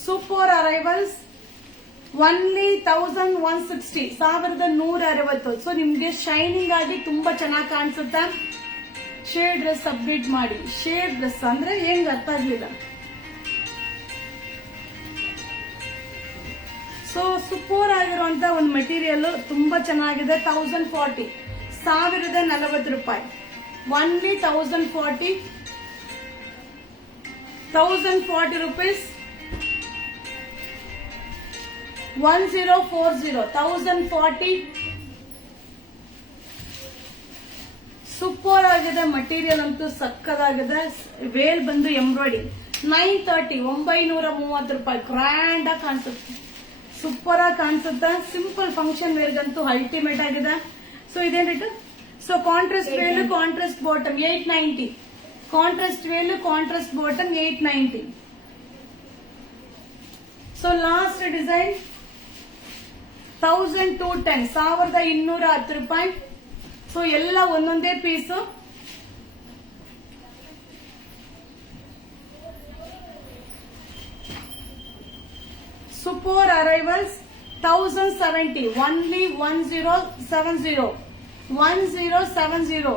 super arrivals. Only 1160, 1160. So ನಿಮ್ಗೆ ಶೈನಿಂಗ್ ಆಗಿ ತುಂಬಾ ಚೆನ್ನಾಗಿ ಕಾಣಿಸುತ್ತೆ. ಶೇಡ್ ಡ್ರೆಸ್ ಅಪ್ಡೇಟ್ ಮಾಡಿ. ಶೇಡ್ ಡ್ರೆಸ್ ಅಂದ್ರೆ ಹೆಂಗ್ ಅರ್ಥ ಆಗ್ಲಿಲ್ಲ. ಸೊ ಸೂಪರ್ ಆಗಿರುವಂತ ಒಂದು ಮೆಟೀರಿಯಲ್, ತುಂಬಾ ಚೆನ್ನಾಗಿದೆ. 1040 ರೂಪಾಯಿ. Only 1040 rupees. 1040 1040. ಸೂಪರ್ ಆಗಿದೆ ಮಟೀರಿಯಲ್ ಅಂತೂ, ಸಕ್ಕದಾಗಿದೆ. ವೇಲ್ ಬಂದು ಎಂಬ್ರಾಯ್ಡಿಂಗ್. 930 930 ರೂಪಾಯಿ. ಗ್ರ್ಯಾಂಡ್ ಆಗಿ ಕಾಣಿಸುತ್ತೆ, ಸೂಪರ್ ಆಗಿ ಕಾಣಿಸುತ್ತೆ. ಸಿಂಪಲ್ ಫಂಕ್ಷನ್ ವೇರ್ಗಂತೂ ಅಲ್ಟಿಮೇಟ್ ಆಗಿದೆ. ಸೊ ಇದೇನ್ rate? So contrast veil, contrast bottom 890. Contrast veil, contrast bottom 890. So last design 1210 1210 ರೂಪಾಯಿ. ಸೊ ಎಲ್ಲ ಒಂದೊಂದೇ piece. Super arrivals 1070. Only 1070. 1070.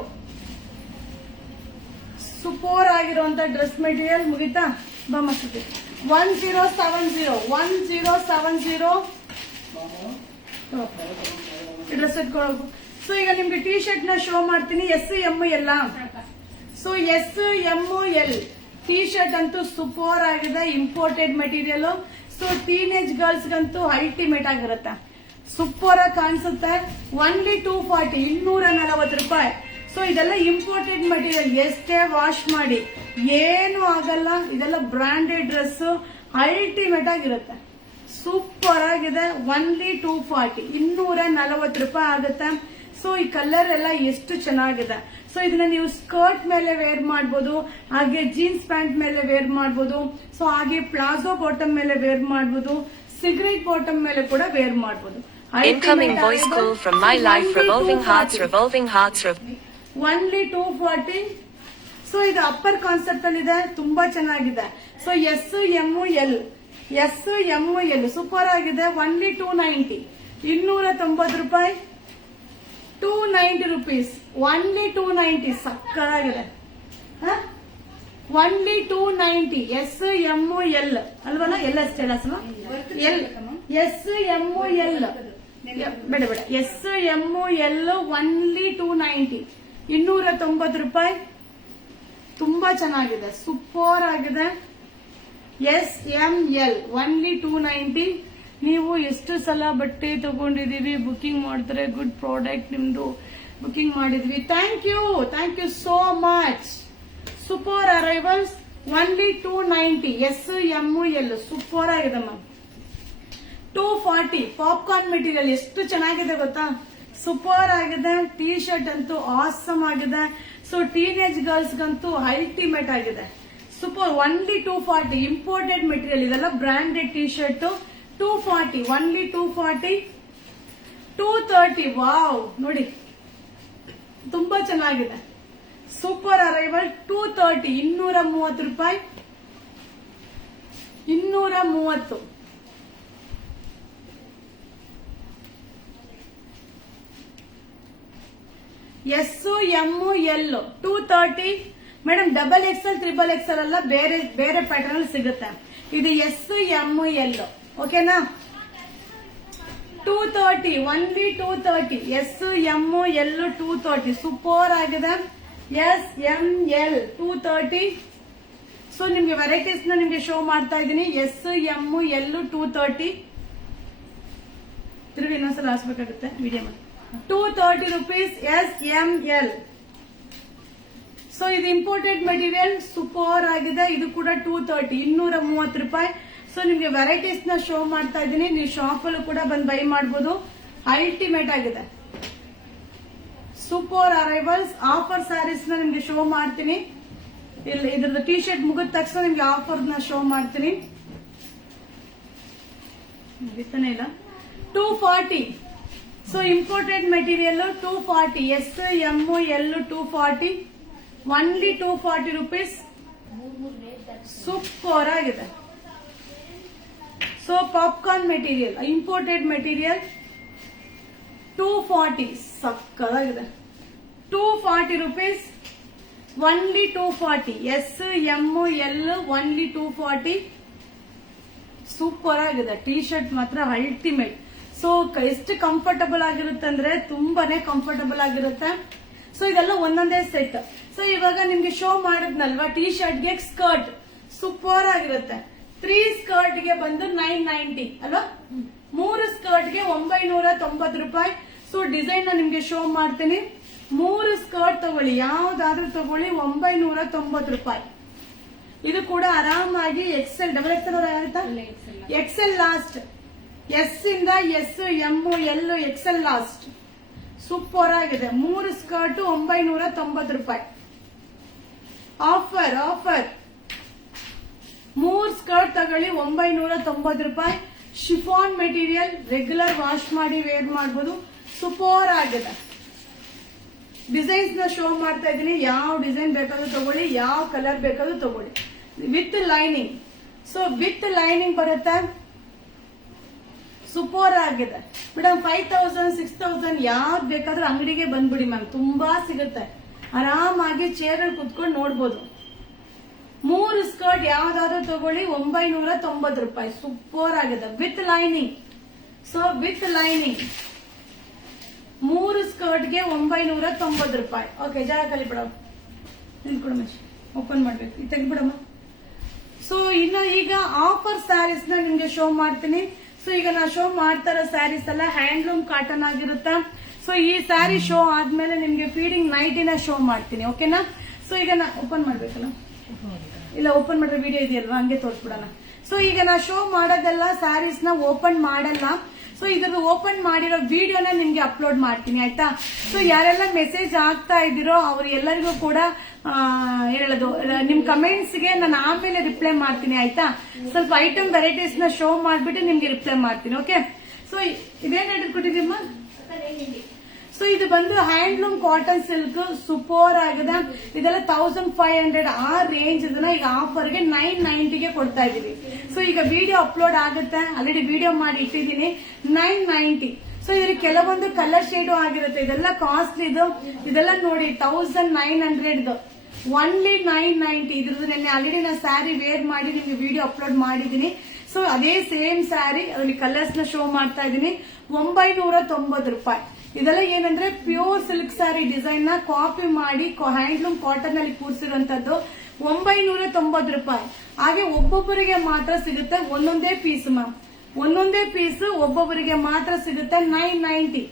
Super ಆಗಿರುವಂತ ಡ್ರೆಸ್ ಮೆಟೀರಿಯಲ್. ಮುಗಿತಾ? ಬಮ್ಮಸ್ತಿ 1070. 1070 ಡ್ರೆಸ್ ಇಟ್ಕೊಳ್ಳೋದು. ಸೊ ಈಗ ನಿಮ್ಗೆ ಟಿ ಶರ್ಟ್ ನ ಶೋ ಮಾಡ್ತೀನಿ. ಎಸ್ ಎಂ ಎಲ್ಲ. So S M L T shirt ಅಂತೂ ಸೂಪರ್ ಆಗಿದೆ, imported material. So teenage girls ಗಂತೂ ಅಲ್ಟಿಮೇಟ್ ಆಗಿರುತ್ತೆ, ಸೂಪರ್ ಆಗಿ ಕಾಣಿಸುತ್ತೆ. ಒನ್ಲಿ 240 240 ರೂಪಾಯಿ. ಸೊ ಇದೆಲ್ಲ ಇಂಪೋರ್ಟೆಡ್ ಮೆಟೀರಿಯಲ್, ಎಷ್ಟೇ ವಾಶ್ ಮಾಡಿ ಏನು ಆಗಲ್ಲ. ಇದೆಲ್ಲ ಬ್ರಾಂಡೆಡ್ ಡ್ರೆಸ್, ಅಲ್ಟಿಮೇಟ್ ಆಗಿರುತ್ತೆ, ಸೂಪರ್ ಆಗಿದೆ. ಒನ್ಲಿ 240 240 ರೂಪಾಯಿ ಆಗುತ್ತೆ. ಸೊ ಈ ಕಲರ್ ಎಲ್ಲ ಎಷ್ಟು ಚೆನ್ನಾಗಿದೆ. ಸೊ ಇದನ್ನ ನೀವು ಸ್ಕರ್ಟ್ ಮೇಲೆ ವೇರ್ ಮಾಡಬಹುದು, ಹಾಗೆ ಜೀನ್ಸ್ ಪ್ಯಾಂಟ್ ಮೇಲೆ ವೇರ್ ಮಾಡಬಹುದು. ಸೊ ಹಾಗೆ ಪ್ಲಾಜೋ ಬಾಟಮ್ ಮೇಲೆ ವೇರ್ ಮಾಡಬಹುದು, ಸಿಗರೇಟ್ ಬಾಟಮ್ ಮೇಲೆ ಕೂಡ ವೇರ್ ಮಾಡಬಹುದು. Incoming voice call from my life. Revolving hearts, revolving hearts. Only 240. So ಇದು ಅಪ್ಪರ್ ಕಾನ್ಸೆಪ್ಟ್ ಅಲ್ಲಿ ಇದೆ, ತುಂಬಾ ಚೆನ್ನಾಗಿದೆ. So S M L, S M L super ಆಗಿದೆ. ಒನ್ಲಿ 290 290 ರೂಪಾಯಿ. 290 rupees. ಒನ್ಲಿ 290. ಸಕ್ಕದಾಗಿದೆ. ಒನ್ಲಿ 290. ಎಸ್ ಎಂ ಎಲ್ ಅಲ್ವಲ್ಲ? L S L L S M L ಬೇಡ ಬೇಡ. ಎಸ್ ಎಂ ಎಲ್ ಒನ್ಲಿ 290 290 ರೂಪಾಯಿ. ತುಂಬಾ ಚೆನ್ನಾಗಿದೆ, ಸೂಪರ್ ಆಗಿದೆ. S M L only 290. ನೀವು ಎಷ್ಟು ಸಲ ಬಟ್ಟೆ ತಗೊಂಡಿದೀವಿ, ಬುಕಿಂಗ್ ಮಾಡ್ತಾರೆ, ಗುಡ್ ಪ್ರಾಡಕ್ಟ್ ನಿಮ್ದು ಬುಕಿಂಗ್ ಮಾಡಿದ್ವಿ. Thank you so much. Super arrivals. Only 290. S M L super ಆಗಿದೆ ಮ್ಯಾಮ್. 240 ಪಾಪ್ಕಾರ್ನ್ ಮೆಟೀರಿಯಲ್ ಎಷ್ಟು ಚೆನ್ನಾಗಿದೆ ಗೊತ್ತಾ, ಸೂಪರ್ ಆಗಿದೆ. ಟೀ ಶರ್ಟ್ ಅಂತೂ ಆಸಮ್ ಆಗಿದೆ. ಸೊ ಟೀನೇಜ್ ಗರ್ಲ್ಸ್ ಗಂತೂ ಅಲ್ಟಿಮೇಟ್ ಆಗಿದೆ, ಸೂಪರ್. Only 240 imported material. ಇದೆಲ್ಲ branded T shirt. 240 only 240. 230 wow ನೋಡಿ, ತುಂಬಾ ಚೆನ್ನಾಗಿದೆ, ಸೂಪರ್ ಅರೈವಲ್. 230 230 ರೂಪಾಯಿ. 230. S M L 230. Madam double XL triple XL ಅಲ್ಲ, ಬೇರೆ ಬೇರೆ ಪ್ಯಾಟರ್ನ್ ಅಲ್ಲಿ ಸಿಗುತ್ತೆ. ಇದು ಎಸ್ ಎಂ ಎಲ್, ಓಕೆನಾ? 230 only 230. S M L 230 super ಆಗಿದೆ. S M L 230. ಸೊ ನಿಮ್ಗೆ ವೆರೈಟೀಸ್ ನ ನಿಮ್ಗೆ ಶೋ ಮಾಡ್ತಾ ಇದ್ದೀನಿ. S M L 230. ತಿರುಗಿ ಇನ್ನೊಂದ್ಸಲ ಹಾಸ್ಬೇಕಾಗುತ್ತೆ ವಿಡಿಯೋ ಮಾಡಿ. 230 rupees. S M L. So ಇದು ಇಂಪೋರ್ಟೆಡ್ ಮೆಟೀರಿಯಲ್, ಸೂಪರ್ ಆಗಿದೆ. ಇದು ಕೂಡ 230 230 ರೂಪಾಯಿ. ಸೊ ನಿಮ್ಗೆ ವೆರೈಟೀಸ್ ನ ಶೋ ಮಾಡ್ತಾ ಇದ್ದೀನಿ, ನೀವು ಶಾಪ್ ಅಲ್ಲೂ ಕೂಡ ಬಂದು ಬೈ ಮಾಡಬಹುದು. ಅಲ್ಟಿಮೇಟ್ ಆಗಿದೆ, ಸೂಪರ್ ಅರೈವಲ್ಸ್. ಆಫರ್ ಸ್ಯಾರೀಸ್ ನ ನಿಮ್ಗೆ ಶೋ ಮಾಡ್ತೀನಿ. ಇಲ್ಲಿ ಇದ್ರದ್ದು ಟಿ ಶರ್ಟ್ ಮುಗಿದ ತಕ್ಷಣ ನಿಮ್ಗೆ ಆಫರ್ ನ ಶೋ ಮಾಡ್ತೀನಿ. ಮುಗಿತಾನೆ ಇಲ್ಲ. 240. So imported material 240. S M L 240. Only 240 rupees. Super ಆಗಿದೆ. So popcorn material, imported material 240. ಸಕ್ಕದಾಗಿದೆ. 240 rupees. Only 240 S M L only 240. Super ಆಗಿದೆ ಟೀ ಶರ್ಟ್ ಮಾತ್ರ ಅಲ್ಟಿಮೇಟ್. ಸೊ ಎಷ್ಟು ಕಂಫರ್ಟಬಲ್ ಆಗಿರುತ್ತೆ ಅಂದ್ರೆ ತುಂಬಾನೇ ಕಂಫರ್ಟಬಲ್ ಆಗಿರುತ್ತೆ. ಸೊ ಇದೆಲ್ಲ ಒಂದೊಂದೇ ಸೆಟ್. ಸೊ ಇವಾಗ ನಿಮ್ಗೆ ಶೋ ಮಾಡಿದ್ನಲ್ವಾ ಟೀ ಶರ್ಟ್ಗೆ ಸ್ಕರ್ಟ್ ಸೂಪರ್ ಆಗಿರುತ್ತೆ. 3 ಸ್ಕರ್ಟ್ ಗೆ ಬಂದು 990 ಅಲ್ವಾ, 3 ಸ್ಕರ್ಟ್ ಗೆ 990 ರೂಪಾಯಿ. ಸೊ ಡಿಸೈನ್ ನಿಮ್ಗೆ ಶೋ ಮಾಡ್ತೀನಿ. 3 ಸ್ಕರ್ಟ್ ತಗೊಳ್ಳಿ, ಯಾವ್ದಾದ್ರೂ ತಗೊಳ್ಳಿ 990 ರೂಪಾಯಿ. ಇದು ಕೂಡ ಆರಾಮಾಗಿ ಎಕ್ಸೆಲ್ ಡಬಲ್ ಎಕ್ಸೆಲ್ ಆಗುತ್ತಾ, ಎಕ್ಸೆಲ್ ಲಾಸ್ಟ್, ಎಸ್ ಇಂದ S M L XL last. Super ಆಗಿದೆ. 3 ಸ್ಕರ್ಟ್ 990 ರೂಪಾಯಿ. ಆಫರ್ 3 ಸ್ಕರ್ಟ್ ತಗೊಳ್ಳಿ 990 ರೂಪಾಯಿ. ಶಿಫಾನ್ ಮೆಟೀರಿಯಲ್, ರೆಗ್ಯುಲರ್ ವಾಶ್ ಮಾಡಿ ವೇರ್ ಮಾಡಬಹುದು. ಸೂಪರ್ ಆಗಿದೆ. ಡಿಸೈನ್ಸ್ ನ ಶೋ ಮಾಡ್ತಾ ಇದೀನಿ. ಯಾವ ಡಿಸೈನ್ ಬೇಕಾದ್ರೂ ತಗೊಳ್ಳಿ, ಯಾವ ಕಲರ್ ಬೇಕಾದ್ರೂ ತಗೊಳ್ಳಿ. With lining. So with lining ಬರುತ್ತೆ. ಸೂಪರ್ ಆಗಿದೆ ಮೇಡಮ್. 5000 6000 ಯಾವ್ದು ಬೇಕಾದ್ರೂ ಅಂಗಡಿಗೆ ಬಂದ್ಬಿಡಿ ಮ್ಯಾಮ್, ತುಂಬಾ ಸಿಗುತ್ತೆ. ಆರಾಮಾಗಿ ಚೇರ್ ಅಲ್ಲಿ ಕುತ್ಕೊಂಡು ನೋಡ್ಬೋದು. 3 ಸ್ಕರ್ಟ್ ಯಾವ್ದಾದ್ರು ತಗೊಳ್ಳಿ 990 ರೂಪಾಯಿ. ಸೂಪರ್ ಆಗಿದೆ with lining. So with lining 3 skirt ಗೆ 990 ರೂಪಾಯಿ. ಓಕೆ, ಜಾಗ ಕಲಿ ಬಿಡಮ್ಮ, ನಿಂತ್ಕೊಡಮ್ಮ, ಓಪನ್ ಮಾಡ್ಬೇಕು, ಇದು ತೆಗಿಬಿಡಮ್ಮ. ಸೊ ಇನ್ನು ಈಗ ಆಫರ್ ಸ್ಯಾರೀಸ್ ನ ನಿಮ್ಗೆ ಶೋ ಮಾಡ್ತೀನಿ. ಸೊ ಈಗ ನಾ ಶೋ ಮಾಡ್ತಾ ಇರೋ ಸ್ಯಾರೀಸ್ ಎಲ್ಲ ಹ್ಯಾಂಡ್ಲೂಮ್ ಕಾಟನ್ ಆಗಿರುತ್ತೆ. ಸೊ ಈ ಸ್ಯಾರಿ ಶೋ ಆದ್ಮೇಲೆ ನಿಮ್ಗೆ ಫೀಡಿಂಗ್ ನೈಟಿನ ಶೋ ಮಾಡ್ತೀನಿ. ಓಕೆನಾ? ಸೊ ಈಗ ನಾ ಓಪನ್ ಮಾಡ್ಬೇಕಲ್ಲ, ಇಲ್ಲ ಓಪನ್ ಮಾಡ್ರೆ ವಿಡಿಯೋ ಇದೆಯಲ್ವಾ, ಹಂಗೆ ತೋರಿಸ್ಬಿಡೋಣ. ಸೊ ಈಗ ನಾ ಶೋ ಮಾಡೋದೆಲ್ಲ ಸ್ಯಾರೀಸ್ ನ ಓಪನ್ ಮಾಡಲ್ಲ. ಸೊ ಇದ್ರದ್ದು ಓಪನ್ ಮಾಡಿರೋ ವಿಡಿಯೋನ ನಿಮ್ಗೆ ಅಪ್ಲೋಡ್ ಮಾಡ್ತೀನಿ, ಆಯ್ತಾ? ಸೊ ಯಾರೆಲ್ಲ ಮೆಸೇಜ್ ಆಗ್ತಾ ಇದ್ದೀರೋ ಅವ್ರು ಎಲ್ಲರಿಗೂ ಕೂಡ ಹೇಳೋದು, ನಿಮ್ ಕಮೆಂಟ್ಸ್ ಗೆ ನಾನು ಆಮೇಲೆ ರಿಪ್ಲೈ ಮಾಡ್ತೀನಿ, ಆಯ್ತಾ? ಸ್ವಲ್ಪ ಐಟಮ್ ವೆರೈಟೀಸ್ ನ ಶೋ ಮಾಡ್ಬಿಟ್ಟು ನಿಮ್ಗೆ ರಿಪ್ಲೈ ಮಾಡ್ತೀನಿ. ಓಕೆ, ಸೊ ಇದೇನ್ ರೇಟ್ ಕೊಟ್ಟಿದ್ದೀಮ್ಮ? ಸೊ ಇದು ಬಂದು ಹ್ಯಾಂಡ್ಲೂಮ್ ಕಾಟನ್ ಸಿಲ್ಕ್ ಸೂಪರ್ ಆಗಿದೆ. ಇದೆಲ್ಲ 1500 ಆ ರೇಂಜ್. ಇದನ್ನ ಈಗ ಆಫರ್ ಗೆ 990 ಗೆ ಕೊಡ್ತಾ ಇದೀವಿ. ಸೊ ಈಗ ವಿಡಿಯೋ ಅಪ್ಲೋಡ್ ಆಗುತ್ತೆ, ಆಲ್ರೆಡಿ ವಿಡಿಯೋ ಮಾಡಿ ಇಟ್ಟಿದ್ದೀನಿ. 990. ಸೊ ಇದ್ರಲ್ಲಿ ಕೆಲವೊಂದು ಕಲರ್ ಶೇಡು ಆಗಿರುತ್ತೆ. ಇದೆಲ್ಲ ಕಾಸ್ಟ್ಲಿ. ಇದೆಲ್ಲ ನೋಡಿ 1900 ಒನ್ಲಿ 990. ಇದ್ರದ್ದು ನೆನ್ನೆ ಆಲ್ರೆಡಿ ನಾನು ಸ್ಯಾರಿ ವೇರ್ ಮಾಡಿ ನಿಮ್ಗೆ ವಿಡಿಯೋ ಅಪ್ಲೋಡ್ ಮಾಡಿದೀನಿ. ಸೊ ಅದೇ ಸೇಮ್ ಸ್ಯಾರಿ, ಅದರಲ್ಲಿ ಕಲರ್ಸ್ ನ ಶೋ ಮಾಡ್ತಾ ಇದೀನಿ. 990 ರೂಪಾಯಿ. ಇದೆಲ್ಲ ಏನಂದ್ರೆ ಪ್ಯೂರ್ ಸಿಲ್ಕ್ ಸ್ಯಾರಿ ಡಿಸೈನ್ ನ ಕಾಪಿ ಮಾಡಿ ಹ್ಯಾಂಡ್ಲೂಮ್ ಕಾಟನ್ ಅಲ್ಲಿ ಕೂರಿಸಿರುವಂತದ್ದು. 990 ರೂಪಾಯಿ. ಹಾಗೆ ಒಬ್ಬೊಬ್ಬರಿಗೆ ಮಾತ್ರ ಸಿಗುತ್ತೆ, ಒಂದೊಂದೇ ಪೀಸ್ ಮ್ಯಾಮ್, ಒಂದೊಂದೇ ಪೀಸ್ ಒಬ್ಬೊಬ್ಬರಿಗೆ ಮಾತ್ರ ಸಿಗುತ್ತೆ. 990,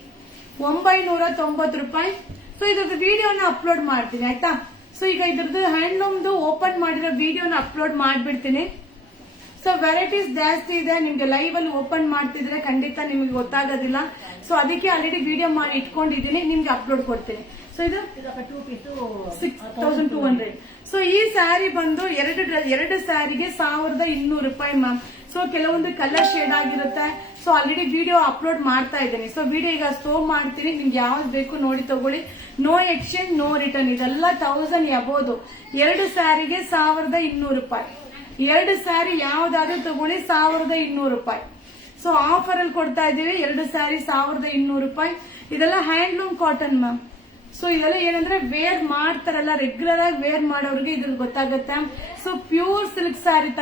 990 ರೂಪಾಯಿ. ಸೊ ಇದ್ರದ್ದು ವಿಡಿಯೋನ ಅಪ್ಲೋಡ್ ಮಾಡ್ತೀನಿ, ಆಯ್ತಾ? ಸೊ ಈಗ ಇದ್ರದ್ದು ಹ್ಯಾಂಡ್ಲೂಮ್ದು ಓಪನ್ ಮಾಡಿರೋ ವಿಡಿಯೋನ ಅಪ್ಲೋಡ್ ಮಾಡ್ಬಿಡ್ತೀನಿ. ಸೊ ವೆರೈಟೀಸ್ ಜಾಸ್ತಿ ಇದೆ. ನಿಮ್ಗೆ ಲೈವ್ ಅಲ್ಲಿ ಓಪನ್ ಮಾಡ್ತಿದ್ರೆ ಖಂಡಿತ ನಿಮ್ಗೆ ಗೊತ್ತಾಗೋದಿಲ್ಲ. ಸೊ ಅದಕ್ಕೆ ಆಲ್ರೆಡಿ ವಿಡಿಯೋ ಮಾಡಿ ಇಟ್ಕೊಂಡಿದ್ದೀನಿ, ನಿಮ್ಗೆ ಅಪ್ಲೋಡ್ ಕೊಡ್ತೀನಿ. ಸೊ ಇದು 6200. ಸೊ ಈ ಸ್ಯಾರಿ ಬಂದು ಎರಡು ಸ್ಯಾರಿಗೆ 1200 ರೂಪಾಯಿ ಮ್ಯಾಮ್. ಸೊ ಕೆಲವೊಂದು ಕಲರ್ ಶೇಡ್ ಆಗಿರುತ್ತೆ. ಸೊ ಆಲ್ರೆಡಿ ವಿಡಿಯೋ ಅಪ್ಲೋಡ್ ಮಾಡ್ತಾ ಇದ್ದೀನಿ. ಸೊ ವಿಡಿಯೋ ಈಗ ಸ್ಟೋರ್ ಮಾಡ್ತೀನಿ, ನಿಮ್ಗೆ ಯಾವ್ದು ಬೇಕು ನೋಡಿ ತಗೊಳ್ಳಿ. No exchange, no return. ಇದೆಲ್ಲ 1000 ಎಬೋದು. 2 ಸ್ಯಾರಿಗೆ 1200 ರೂಪಾಯಿ. 2 ಸ್ಯಾರಿ ಯಾವ್ದಾದ್ರು ತಗೊಳ್ಳಿ 1200 ರೂಪಾಯಿ. ಸೊ ಆಫರ್ ಅಲ್ಲಿ ಕೊಡ್ತಾ ಇದೀವಿ. 2 ಸ್ಯಾರಿ 1200 ರೂಪಾಯಿ. ಇದೆಲ್ಲ ಹ್ಯಾಂಡ್ಲೂಮ್ ಕಾಟನ್ ಮ್ಯಾಮ್. ಸೊ ಇದೆಲ್ಲ ಏನಂದ್ರೆ ವೇರ್ ಮಾಡ್ತಾರಲ್ಲ, ರೆಗ್ಯುಲರ್ ಆಗಿ ವೇರ್ ಮಾಡೋರಿಗೆ ಇದ್ರಲ್ಲಿ ಗೊತ್ತಾಗುತ್ತೆ. ಸೊ ಪ್ಯೂರ್ ಸಿಲ್ಕ್ ಸ್ಯಾರಿ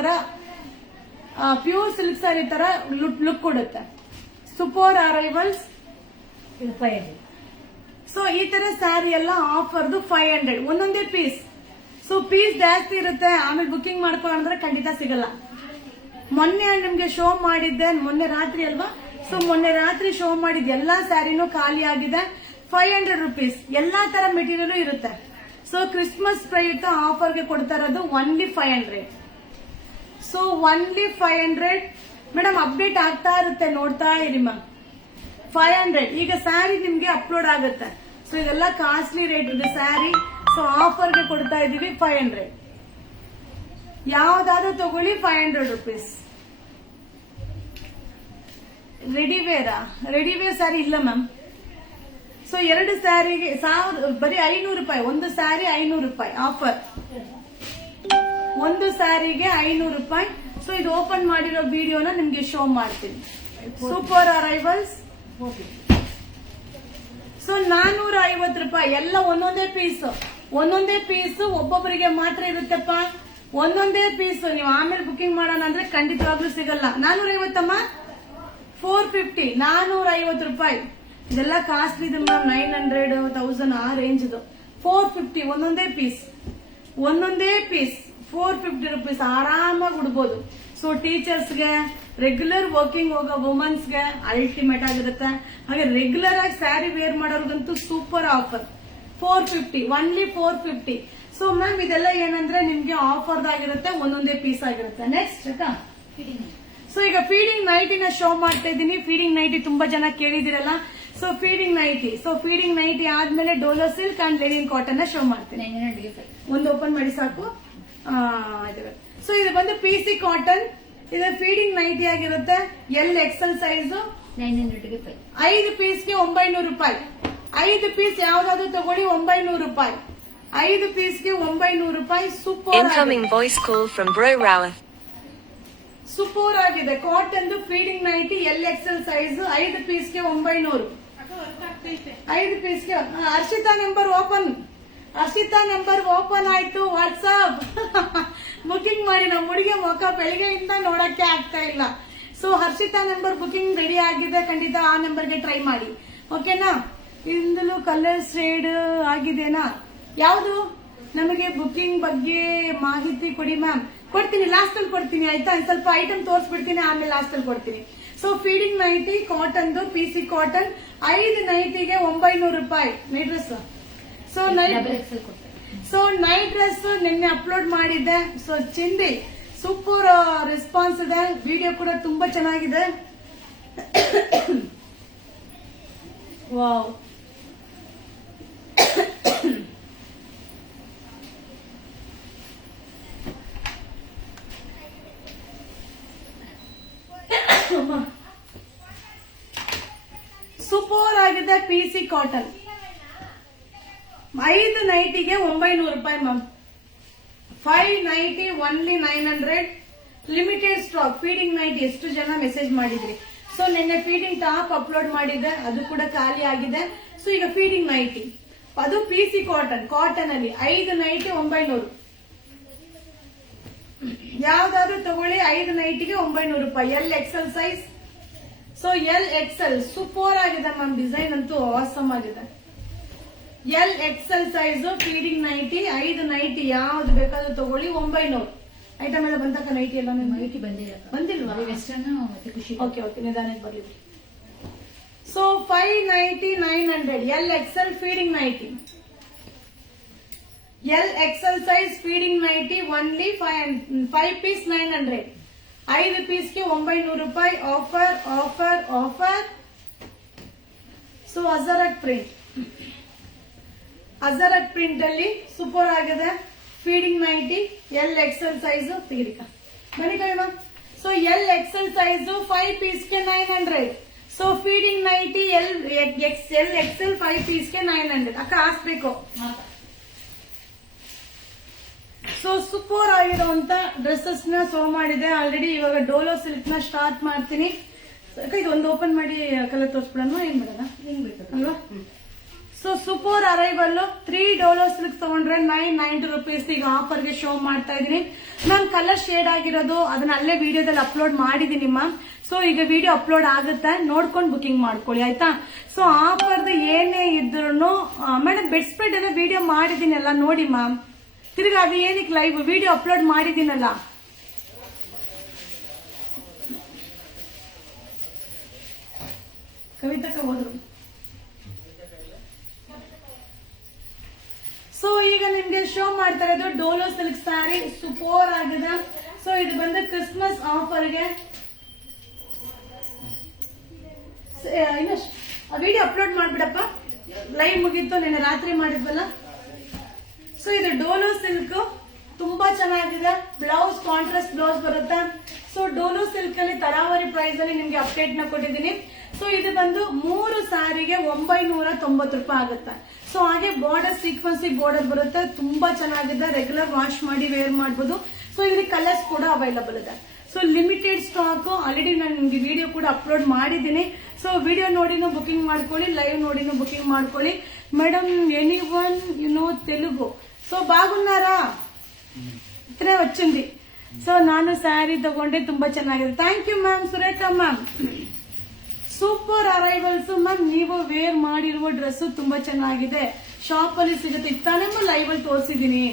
ತರ ಲುಕ್ ಕೊಡುತ್ತೆ. Super arrivals. ಸೊ ಈ ತರ ಸ್ಯಾರಿ ಎಲ್ಲ ಆಫರ್ದು 500 ಒಂದೊಂದೇ ಪೀಸ್. ಸೊ ಪೀಸ್ ಜಾಸ್ತಿ ಇರುತ್ತೆ, ಆಮೇಲೆ ಬುಕಿಂಗ್ ಮಾಡ್ಕೊಂಡ್ರೆ ಖಂಡಿತ ಸಿಗಲ್ಲ. ಮೊನ್ನೆ ನಿಮ್ಗೆ ಶೋ ಮಾಡಿದ್ದೆ, ಮೊನ್ನೆ ರಾತ್ರಿ ಅಲ್ವಾ? ಸೊ ಮೊನ್ನೆ ರಾತ್ರಿ ಶೋ ಮಾಡಿದ ಎಲ್ಲಾ ಸ್ಯಾರಿನೂ ಖಾಲಿ ಆಗಿದೆ. 500 ರೂಪೀಸ್. ಎಲ್ಲಾ ತರ ಮೆಟೀರಿಯಲ್ ಇರುತ್ತೆ. ಸೊ ಕ್ರಿಸ್ಮಸ್ ಪ್ರಯುಕ್ತ ಆಫರ್ಗೆ ಕೊಡ್ತಾ ಇರೋದು only 500. So only 500 madam. Update ಆಗ್ತಾ ಇರುತ್ತೆ, ನೋಡ್ತಾ ಇರಿ ಮ್ಯಾಮ್. 500 ಈಗ ಸ್ಯಾರಿ ನಿಮ್ಗೆ ಅಪ್ಲೋಡ್ ಆಗುತ್ತೆ. ಸೊ ಇದೆಲ್ಲ ಕಾಸ್ಟ್ಲಿ ರೇಟ್ ಇದೆ ಸ್ಯಾರಿ. ಸೊ ಆಫರ್ಗೆ ಕೊಡ್ತಾ ಇದೀವಿ 500. ಯಾವ್ದಾದ್ರು ತಗೊಳ್ಳಿ 500 ರೂಪೀಸ್. ರೆಡಿವೇರ್ ಸ್ಯಾರಿ ಇಲ್ಲ ಮ್ಯಾಮ್. ಸೊ 2 ಸ್ಯಾರಿಗೆ ಬರೀ 500 ರೂಪಾಯಿ. ಒಂದು ಸ್ಯಾರಿ 500 ರೂಪಾಯಿ ಆಫರ್. ಒಂದು ಸ್ಯಾರಿಗೆ 500 ರೂಪಾಯಿ. ಸೊ ಇದು ಓಪನ್ ಮಾಡಿರೋ ವಿಡಿಯೋನ ನಿಮ್ಗೆ ಶೋ ಮಾಡ್ತೀನಿ. Super arrivals. ಸೊ 450 ರೂಪಾಯಿ. ಎಲ್ಲ ಒಂದೊಂದೇ ಪೀಸ್. ಒಂದೊಂದೇ ಪೀಸ್ ಒಬ್ಬೊಬ್ಬರಿಗೆ ಮಾತ್ರ ಇರುತ್ತಪ್ಪ. ಒಂದೊಂದೇ ಪೀಸ್ ನೀವು ಆಮೇಲೆ ಬುಕಿಂಗ್ ಮಾಡೋಣ ಅಂದ್ರೆ ಖಂಡಿತವಾಗ್ಲೂ ಸಿಗಲ್ಲ. 450 450 450 ರೂಪಾಯಿ. ಇದೆಲ್ಲ ಕಾಸ್ಟ್ಲಿ ಇದೆ ಮ್ಯಾಮ್. 900 1000 ಆ ರೇಂಜ್ ಇದು. 450 ಒಂದೊಂದೇ ಪೀಸ್ 450 ರುಪೀಸ್ ಆರಾಮಾಗಿ ಉಡ್ಬೋದು. ಸೊ ಟೀಚರ್ಸ್ಗೆ, ರೆಗ್ಯುಲರ್ ವರ್ಕಿಂಗ್ ಹೋಗೋ ವುಮನ್ಸ್ಗೆ ಅಲ್ಟಿಮೇಟ್ ಆಗಿರುತ್ತೆ. ಹಾಗೆ ರೆಗ್ಯುಲರ್ ಆಗಿ ಸ್ಯಾರಿ ವೇರ್ ಮಾಡೋರ್ಗಂತೂ super offer. 450 only 450. So ma'am ಇದೆಲ್ಲ ಏನಂದ್ರೆ ನಿಮ್ಗೆ ಆಫರ್ ಆಗಿರುತ್ತೆ, ಒಂದೊಂದೇ ಪೀಸ್ ಆಗಿರುತ್ತೆ. ನೆಕ್ಸ್ಟ್ ಸೊ ಈಗ ಫೀಡಿಂಗ್ ನೈಟಿನ ಶೋ ಮಾಡ್ತಾ ಇದ್ದೀನಿ. ಫೀಡಿಂಗ್ ನೈಟಿ ತುಂಬಾ ಜನ ಕೇಳಿದಿರಲ್ಲ. ಸೊ ಫೀಡಿಂಗ್ ನೈಟಿ ಆದ್ಮೇಲೆ Dolo silk and linen cotton show ಮಾಡ್ತೀನಿ. ಒಂದು ಓಪನ್ ಮಾಡಿ ಸಾಕು. ಸೊ ಇದು ಬಂದು PC ಕಾಟನ್. ಇದು ಫೀಡಿಂಗ್ ನೈಟಿ ಆಗಿರುತ್ತೆ. XL ಸೈಜ್ 5 ಪೀಸ್ಗೆ 900 ರೂಪಾಯಿ. 5 ಪೀಸ್ ಯಾವ್ದಾದ್ರು ತಗೊಳ್ಳಿ 900 ರೂಪಾಯಿ. 5 ಪೀಸ್ಗೆ 900 ರೂಪಾಯಿ. Incoming voice call from Bro Rawat. Super ಆಗಿದೆ. Cotton feeding nighty XL size 5 ಪೀಸ್ಗೆ 900. 5 ಪೀಸ್ಗೆ ಹರ್ಷಿತಾ ನಂಬರ್ ಓಪನ್ ಆಯ್ತು. ವಾಟ್ಸ್ಆಪ್ ಬುಕಿಂಗ್ ಮಾಡಿ. ನಮ್ಮ ಹುಡುಗಿ ಮುಖ ಬೆಳಿಗ್ಗೆಯಿಂದ ನೋಡಕ್ಕೆ ಆಗ್ತಾ ಇಲ್ಲ. So Harshita number booking ready ಆಗಿದೆ. ಖಂಡಿತ ಆ ನಂಬರ್ಗೆ ಟ್ರೈ ಮಾಡಿ. ಓಕೆನಾ? ಇಂದಲೂ ಕಲರ್ ಶೇಡ್ ಆಗಿದೆನಾ? ಯಾವುದು? ನಮಗೆ ಬುಕಿಂಗ್ ಬಗ್ಗೆ ಮಾಹಿತಿ ಕೊಡಿ ಮ್ಯಾಮ್. ಕೊಡ್ತೀನಿ, ಲಾಸ್ಟ್ ಅಲ್ಲಿ ಕೊಡ್ತೀನಿ ಆಯ್ತಾ. ಸ್ವಲ್ಪ ಐಟಮ್ ತೋರಿಸ್ಬಿಡ್ತೀನಿ, ಆಮೇಲೆ ಲಾಸ್ಟ್ ಅಲ್ಲಿ ಕೊಡ್ತೀನಿ. So feeding nightie cotton PC cotton 5 ನೈಟಿಗೆ 900 ರೂಪಾಯಿ. Night dress. So night dress ನಿನ್ನೆ ಅಪ್ಲೋಡ್ ಮಾಡಿದ್ದೆ. ಸೊ ಚಿಂದಿ ಸೂಪರ್ ರೆಸ್ಪಾನ್ಸ್ ಇದೆ. ವಿಡಿಯೋ ಕೂಡ ತುಂಬಾ ಚೆನ್ನಾಗಿದೆ. ವಾವ್. ಸೂಪರ್ ಆಗಿದೆ PC ಕಾಟನ್. 5 ನೈಟಿಗೆ 900 ರೂಪಾಯಿ ma'am. 5 nightie only 900. Limited stock feeding nightie. ಎಷ್ಟು ಜನ ಮೆಸೇಜ್ ಮಾಡಿದ್ರಿ. ಸೊ ನಿನ್ನೆ ಫೀಡಿಂಗ್ ಟಾಪ್ ಅಪ್ಲೋಡ್ ಮಾಡಿದ್ದೆ, ಅದು ಕೂಡ ಖಾಲಿ ಆಗಿದೆ. ಸೊ ಈಗ ಫೀಡಿಂಗ್ ನೈಟಿ ಅದು PC ಕಾಟನ್ ಅಲ್ಲಿ 5 ನೈಟಿ 900. ಯಾವ್ದಾದ್ರು ತಗೊಳ್ಳಿ. 5 ನೈಟಿಗೆ 900 ರೂಪಾಯಿ. XL size. So XL super ಆಗಿದೆ ಮ್ಯಾಮ್. ಡಿಸೈನ್ ಅಂತೂ ಆಸಮ್ ಆಗಿದೆ. XL size feeding nighty 5 nighty ಯಾವ್ದು ಬೇಕಾದ್ರೂ ತಗೊಳ್ಳಿ. 900. ಐಟಮ್ ಎಲ್ಲ ಬಂತಕ್ಕ? ನೈಟಿ ಎಲ್ಲ ನೈಟಿ ಬಂದಿಲ್ವಾ? ಓಕೆ ನಿಧಾನಕ್ಕೆ ಬರ್ಲಿ. So 5 nighty 900. XL feeding nighty. XL size feeding nighty only 5 piece 900. 5 ಪೀಸ್ಗೆ 900 ರೂಪಾಯಿ. ಆಫರ್. ಸೊ ಅಜರಕ್ ಪ್ರಿಂಟ್ ಅಲ್ಲಿ ಸೂಪರ್ ಆಗಿದೆ. ಫೀಡಿಂಗ್ ನೈಟಿ XL ಸೈಜ್ ತೆಗಿರಿಕ ಬನ್ನಿ ಕೈಮ. ಸೊ XL ಸೈಜ್ 5 ಪೀಸ್ಗೆ 900. ಸೊ ಫೀಡಿಂಗ್ ನೈಟಿ XL 5 ಪೀಸ್ಗೆ 900. ಅಕ್ಕ ಹಾಕ್ಬೇಕು. ಸೊ ಸೂಪರ್ ಆಗಿರುವಂತ ಡ್ರೆಸ್ಸಸ್ ನ ಶೋ ಮಾಡಿದೆ ಆಲ್ರೆಡಿ. ಇವಾಗ ಡೋಲೋ ಸಿಲ್ಕ್ ನ ಸ್ಟಾರ್ಟ್ ಮಾಡ್ತೀನಿ. ಇದೊಂದು ಓಪನ್ ಮಾಡಿ ಕಲರ್ ತೋರಿಸ್ಬಿಡೋಣ. ಏನ್ ಮಾಡೋಣ ಅಲ್ವಾ? So super arrival 3 Dolo silk ತಗೊಂಡ್ರೆ 990 ರೂಪೀಸ್. ಈಗ ಆಫರ್ ಗೆ ಶೋ ಮಾಡ್ತಾ ಇದೀನಿ. ನಾನು ಕಲರ್ ಶೇಡ್ ಆಗಿರೋದು ಅದನ್ನ ಅಲ್ಲೇ ವಿಡಿಯೋದಲ್ಲಿ ಅಪ್ಲೋಡ್ ಮಾಡಿದೀನಿ ಮ್ಯಾಮ್. ಸೊ ಈಗ ವಿಡಿಯೋ ಅಪ್ಲೋಡ್ ಆಗುತ್ತೆ, ನೋಡ್ಕೊಂಡು ಬುಕಿಂಗ್ ಮಾಡ್ಕೊಳ್ಳಿ ಆಯ್ತಾ. ಸೊ ಆಫರ್ದು ಏನೇ ಇದ್ರು ಮೇಡಮ್ ಬೆಡ್ ಸ್ಪ್ರೆಡ್ ಎಲ್ಲ ವಿಡಿಯೋ ಮಾಡಿದೀನಿ ಎಲ್ಲ ನೋಡಿ ಮ್ಯಾಮ್. ತಿರ್ಗಾ ಅದು ಏನಕ್ಕೆ ಲೈವ್ ವಿಡಿಯೋ ಅಪ್ಲೋಡ್ ಮಾಡಿದೀನಲ್ಲ. ಕವಿತಕ್ಕ ಹೋದ್ರು. ಸೊ ಈಗ ನಿಮ್ಗೆ ಶೋ ಮಾಡ್ತಾ ಇರೋದು ಡೋಲೋ ಸಿಲ್ಕ್ ಸ್ಯಾರಿ ಸೂಪರ್ ಆಗಿದೆ. ಸೊ ಇದು ಬಂದು ಕ್ರಿಸ್ಮಸ್ ಆಫರ್ಗೆ ವಿಡಿಯೋ ಅಪ್ಲೋಡ್ ಮಾಡ್ಬಿಡಪ್ಪ. ಲೈವ್ ಮುಗೀತು, ನೆನ್ನೆ ರಾತ್ರಿ ಮಾಡಿದ್ವಲ್ಲ. ಸೊ ಇದು ಡೋಲೋ ಸಿಲ್ಕ್ ತುಂಬಾ ಚೆನ್ನಾಗಿದೆ. ಬ್ಲೌಸ್ ಕಾಂಟ್ರಾಸ್ಟ್ ಬ್ಲೌಸ್ ಬರುತ್ತೆ. ಸೊ ಡೋಲೋ ಸಿಲ್ಕ್ ಅಲ್ಲಿ ತರಾವರಿ ಪ್ರೈಸ್ ಅಲ್ಲಿ ನಿಮ್ಗೆ ಅಪ್ಡೇಟ್ ನ ಕೊಟ್ಟಿದ್ದೀನಿ. ಸೊ ಇದು ಬಂದು 3 ಸ್ಯಾರಿಗೆ 990 ರೂಪಾಯಿ ಆಗುತ್ತೆ. ಸೊ ಹಾಗೆ ಬಾರ್ಡರ್ ಸೀಕ್ವೆನ್ಸಿ ಬಾರ್ಡರ್ ಬರುತ್ತೆ. ತುಂಬಾ ಚೆನ್ನಾಗಿದೆ. ರೆಗ್ಯುಲರ್ ವಾಶ್ ಮಾಡಿ ವೇರ್ ಮಾಡಬಹುದು. ಸೊ ಇಲ್ಲಿ ಕಲರ್ಸ್ ಕೂಡ ಅವೈಲಬಲ್ ಇದೆ. So limited stock. ಆಲ್ರೆಡಿ ನಾನು ನಿಮ್ಗೆ ವಿಡಿಯೋ ಕೂಡ ಅಪ್ಲೋಡ್ ಮಾಡಿದ್ದೀನಿ. ಸೊ ವಿಡಿಯೋ ನೋಡಿನೂ ಬುಕಿಂಗ್ ಮಾಡ್ಕೊಳ್ಳಿ, ಲೈವ್ ನೋಡಿನೂ ಬುಕಿಂಗ್ ಮಾಡ್ಕೊಳ್ಳಿ. Madam anyone Telugu. సో బాగున్నారా? ఇతనే వచ్చింది. సో ನಾನು ಸ್ಯಾರಿ ತಗೊಂಡೆ, ತುಂಬಾ ಚೆನ್ನಾಗಿದೆ. Thank you ma'am, Surekha ma'am. Super arrivals ma'am. ನೀವು ವೇರ್ ಮಾಡಿರುವ ಡ್ರೆಸ್ ತುಂಬಾ ಚೆನ್ನಾಗಿದೆ, ಶಾಪ್ ಅಲ್ಲಿ ಸಿಗುತ್ತೆ. ಇತ್ತಾನೆ ಲೈವ್ ಅಲ್ಲಿ ತೋರಿಸಿದೀನಿ.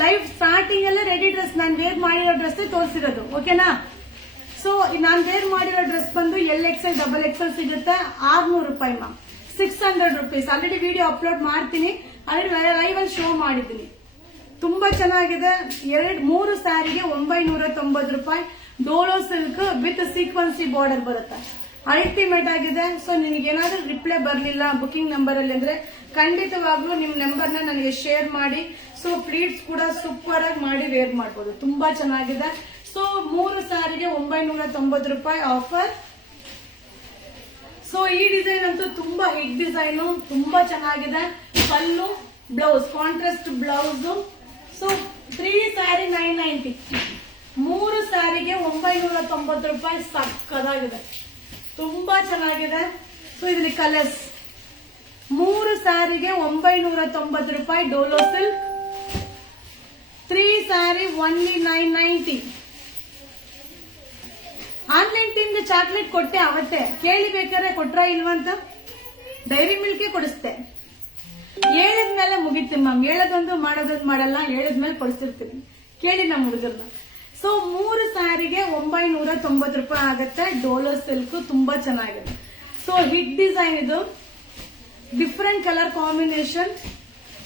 ಲೈವ್ ಸ್ಟಾರ್ಟಿಂಗ್ ಅಲ್ಲೇ ರೆಡಿ ಡ್ರೆಸ್ ನಾನು ವೇರ್ ಮಾಡಿರೋ ಡ್ರೆಸ್ ತೋರಿಸಿರೋದು, ಓಕೆನಾ? ಸೊ ನಾನು ವೇರ್ ಮಾಡಿರೋ ಡ್ರೆಸ್ ಬಂದು XL XXL ಸಿಗುತ್ತೆ 600 ರೂಪಾಯಿ ma'am, 600 rupees. Already video upload ಮಾಡ್ತೀನಿ, ಆಲ್ರೆಡಿ ಲೈವ್ ಅಲ್ಲಿ ಶೋ ಮಾಡಿದ್ದೀನಿ. ತುಂಬಾ ಚೆನ್ನಾಗಿದೆ. 3 ಸ್ಯಾರಿಗೆ 990 ರೂಪಾಯಿ. ಡೋಲೋ ಸಿಲ್ಕ್ ವಿತ್ ಸೀಕ್ವೆನ್ಸಿ ಬಾರ್ಡರ್ ಬರುತ್ತೆ, ಅಲ್ಟಿಮೇಟ್ ಆಗಿದೆ. ಸೊ ನಿಮಗೆ ಏನಾದ್ರೂ ರಿಪ್ಲೈ ಬರ್ಲಿಲ್ಲ ಬುಕಿಂಗ್ ನಂಬರ್ ಅಲ್ಲಿ ಅಂದ್ರೆ ಖಂಡಿತವಾಗ್ಲೂ ನಿಮ್ ನಂಬರ್ನ ನನಗೆ ಶೇರ್ ಮಾಡಿ. ಸೊ ಪ್ಲೀಟ್ಸ್ ಕೂಡ ಸೂಪರ್ ಆಗಿ ಮಾಡಿ ವೇರ್ ಮಾಡಬಹುದು, ತುಂಬಾ ಚೆನ್ನಾಗಿದೆ. ಸೊ 3 ಸ್ಯಾರಿಗೆ 990 ರೂಪಾಯಿ ಆಫರ್. ಸೊ ಈ ಡಿಸೈನ್ ಅಂತೂ ತುಂಬಾ ಹಿಟ್ ಡಿಸೈನ್, ತುಂಬಾ ಚೆನ್ನಾಗಿದೆ. Pallu, blouse, contrast blouse. So 3 sari 990, 3 ಸ್ಯಾರಿಗೆ 990 ರೂಪಾಯಿ. ಸಕ್ಕದಾಗಿದೆ, ತುಂಬಾ ಚೆನ್ನಾಗಿದೆ. ಸೊ ಇದರಲ್ಲಿ ಕಲರ್ಸ್. 3 ಸ್ಯಾರಿಗೆ 990 ರೂಪಾಯಿ Dolo silk. 3 sari only 990. Online ಟೀಮ್ಗೆ ಚಾಕ್ಲೇಟ್ ಕೊಟ್ಟೆ ಅವತ್ತೆ, ಕೇಳಿ ಬೇಕಾದ್ರೆ ಕೊಟ್ರ ಇಲ್ವಂತ. ಡೈರಿ ಮಿಲ್ಕೆ ಕೊಡಿಸ್ತೆ, ಹೇಳಿದ್ಮೇಲೆ ಮುಗಿತು ಮ್ಯಾಮ್. ಹೇಳೋದೊಂದು ಮಾಡೋದೊಂದು ಮಾಡಲ್ಲ, ಹೇಳಿದ್ಮೇಲೆ ಕೊಡಿಸ್ತಿರ್ತೀನಿ, ಕೇಳಿ ನಮ್ಮ ಹುಡುಗರನ್ನ. ಸೊ 3 ಸ್ಯಾರಿಗೆ 990 ರೂಪಾಯಿ ಆಗುತ್ತೆ. ಡೋಲೋ ಸಿಲ್ಕ್ ತುಂಬಾ ಚೆನ್ನಾಗಿದೆ. ಸೊ ಹಿಟ್ ಡಿಸೈನ್ ಇದು, different colour combination.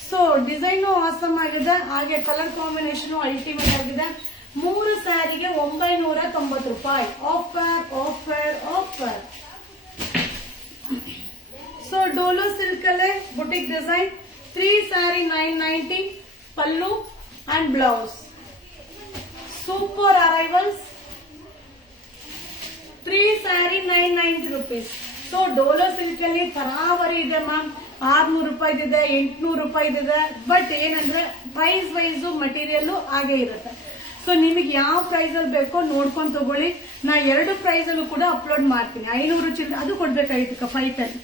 So design awesome ಆಗಿದೆ, ಹಾಗೆ ಕಲರ್ ಕಾಂಬಿನೇಷನ್ ಅಲ್ಟಿಮೇಟ್ ಆಗಿದೆ. 3 ಸ್ಯಾರಿಗೆ 990 ರೂಪಾಯಿ offer offer offer. So Dola silk ಅಲ್ಲೇ boutique design. 3 sari 990, pallu and blouse. Super arrivals. 3 sari 990 rupees. So Dola silk ಅಲ್ಲಿ ತರಾವರಿ ಇದೆ ಮ್ಯಾಮ್. 600 ರೂಪಾಯಿದಿದೆ, 800 ರೂಪಾಯಿದಿದೆ. ಬಟ್ ಏನಂದ್ರೆ ಪ್ರೈಸ್ ವೈಸ್ ಮಟೀರಿಯಲ್ ಹಾಗೆ ಇರುತ್ತೆ. ಸೊ ನಿಮಗೆ ಯಾವ ಪ್ರೈಸ್ ಅಲ್ಲಿ ಬೇಕೋ ನೋಡ್ಕೊಂಡು ತಗೊಳ್ಳಿ. ನಾ 2 ಪ್ರೈಸ್ ಅಲ್ಲೂ ಕೂಡ ಅಪ್ಲೋಡ್ ಮಾಡ್ತೀನಿ. 500 ಚಿಲ್ಲರೆ ಅದು ಕೊಡ್ಬೇಕಾಯ್ತು 510.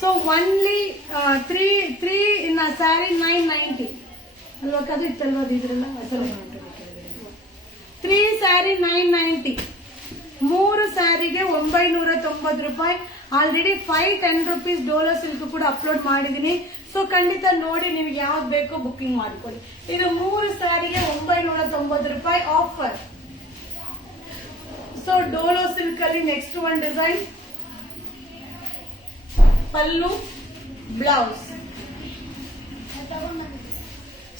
ಸೊ ಒನ್ಲಿ 3 ಇನ್ ಸ್ಯಾರಿ 990 ಅಲ್ವಾ? ಅದು ಇತ್ತಲ್ವಾ ಇದ್ರಲ್ಲ. 3 ಸ್ಯಾರಿ 990, 3 ಸ್ಯಾರಿಗೆ 990 ರೂಪಾಯಿ. ಆಲ್ರೆಡಿ 510 rupees ಡೋಲೋ ಸಿಲ್ಕ್ ಕೂಡ ಅಪ್ಲೋಡ್ ಮಾಡಿದೀನಿ. ಸೊ ಖಂಡಿತ ನೋಡಿ, ನಿಮ್ಗೆ ಯಾವ್ದು ಬೇಕೋ ಬುಕಿಂಗ್ ಮಾಡ್ಕೊಳ್ಳಿ. ಇದು 3 ಸ್ಯಾರಿಗೆ 990 ರೂಪಾಯಿ ಆಫರ್. ಸೊ ಡೋಲೋ ಸಿಲ್ಕ್ ಅಲ್ಲಿ ನೆಕ್ಸ್ಟ್ ಒನ್ ಡಿಸೈನ್. ಪಲ್ಲು, ಬ್ಲೌಸ್.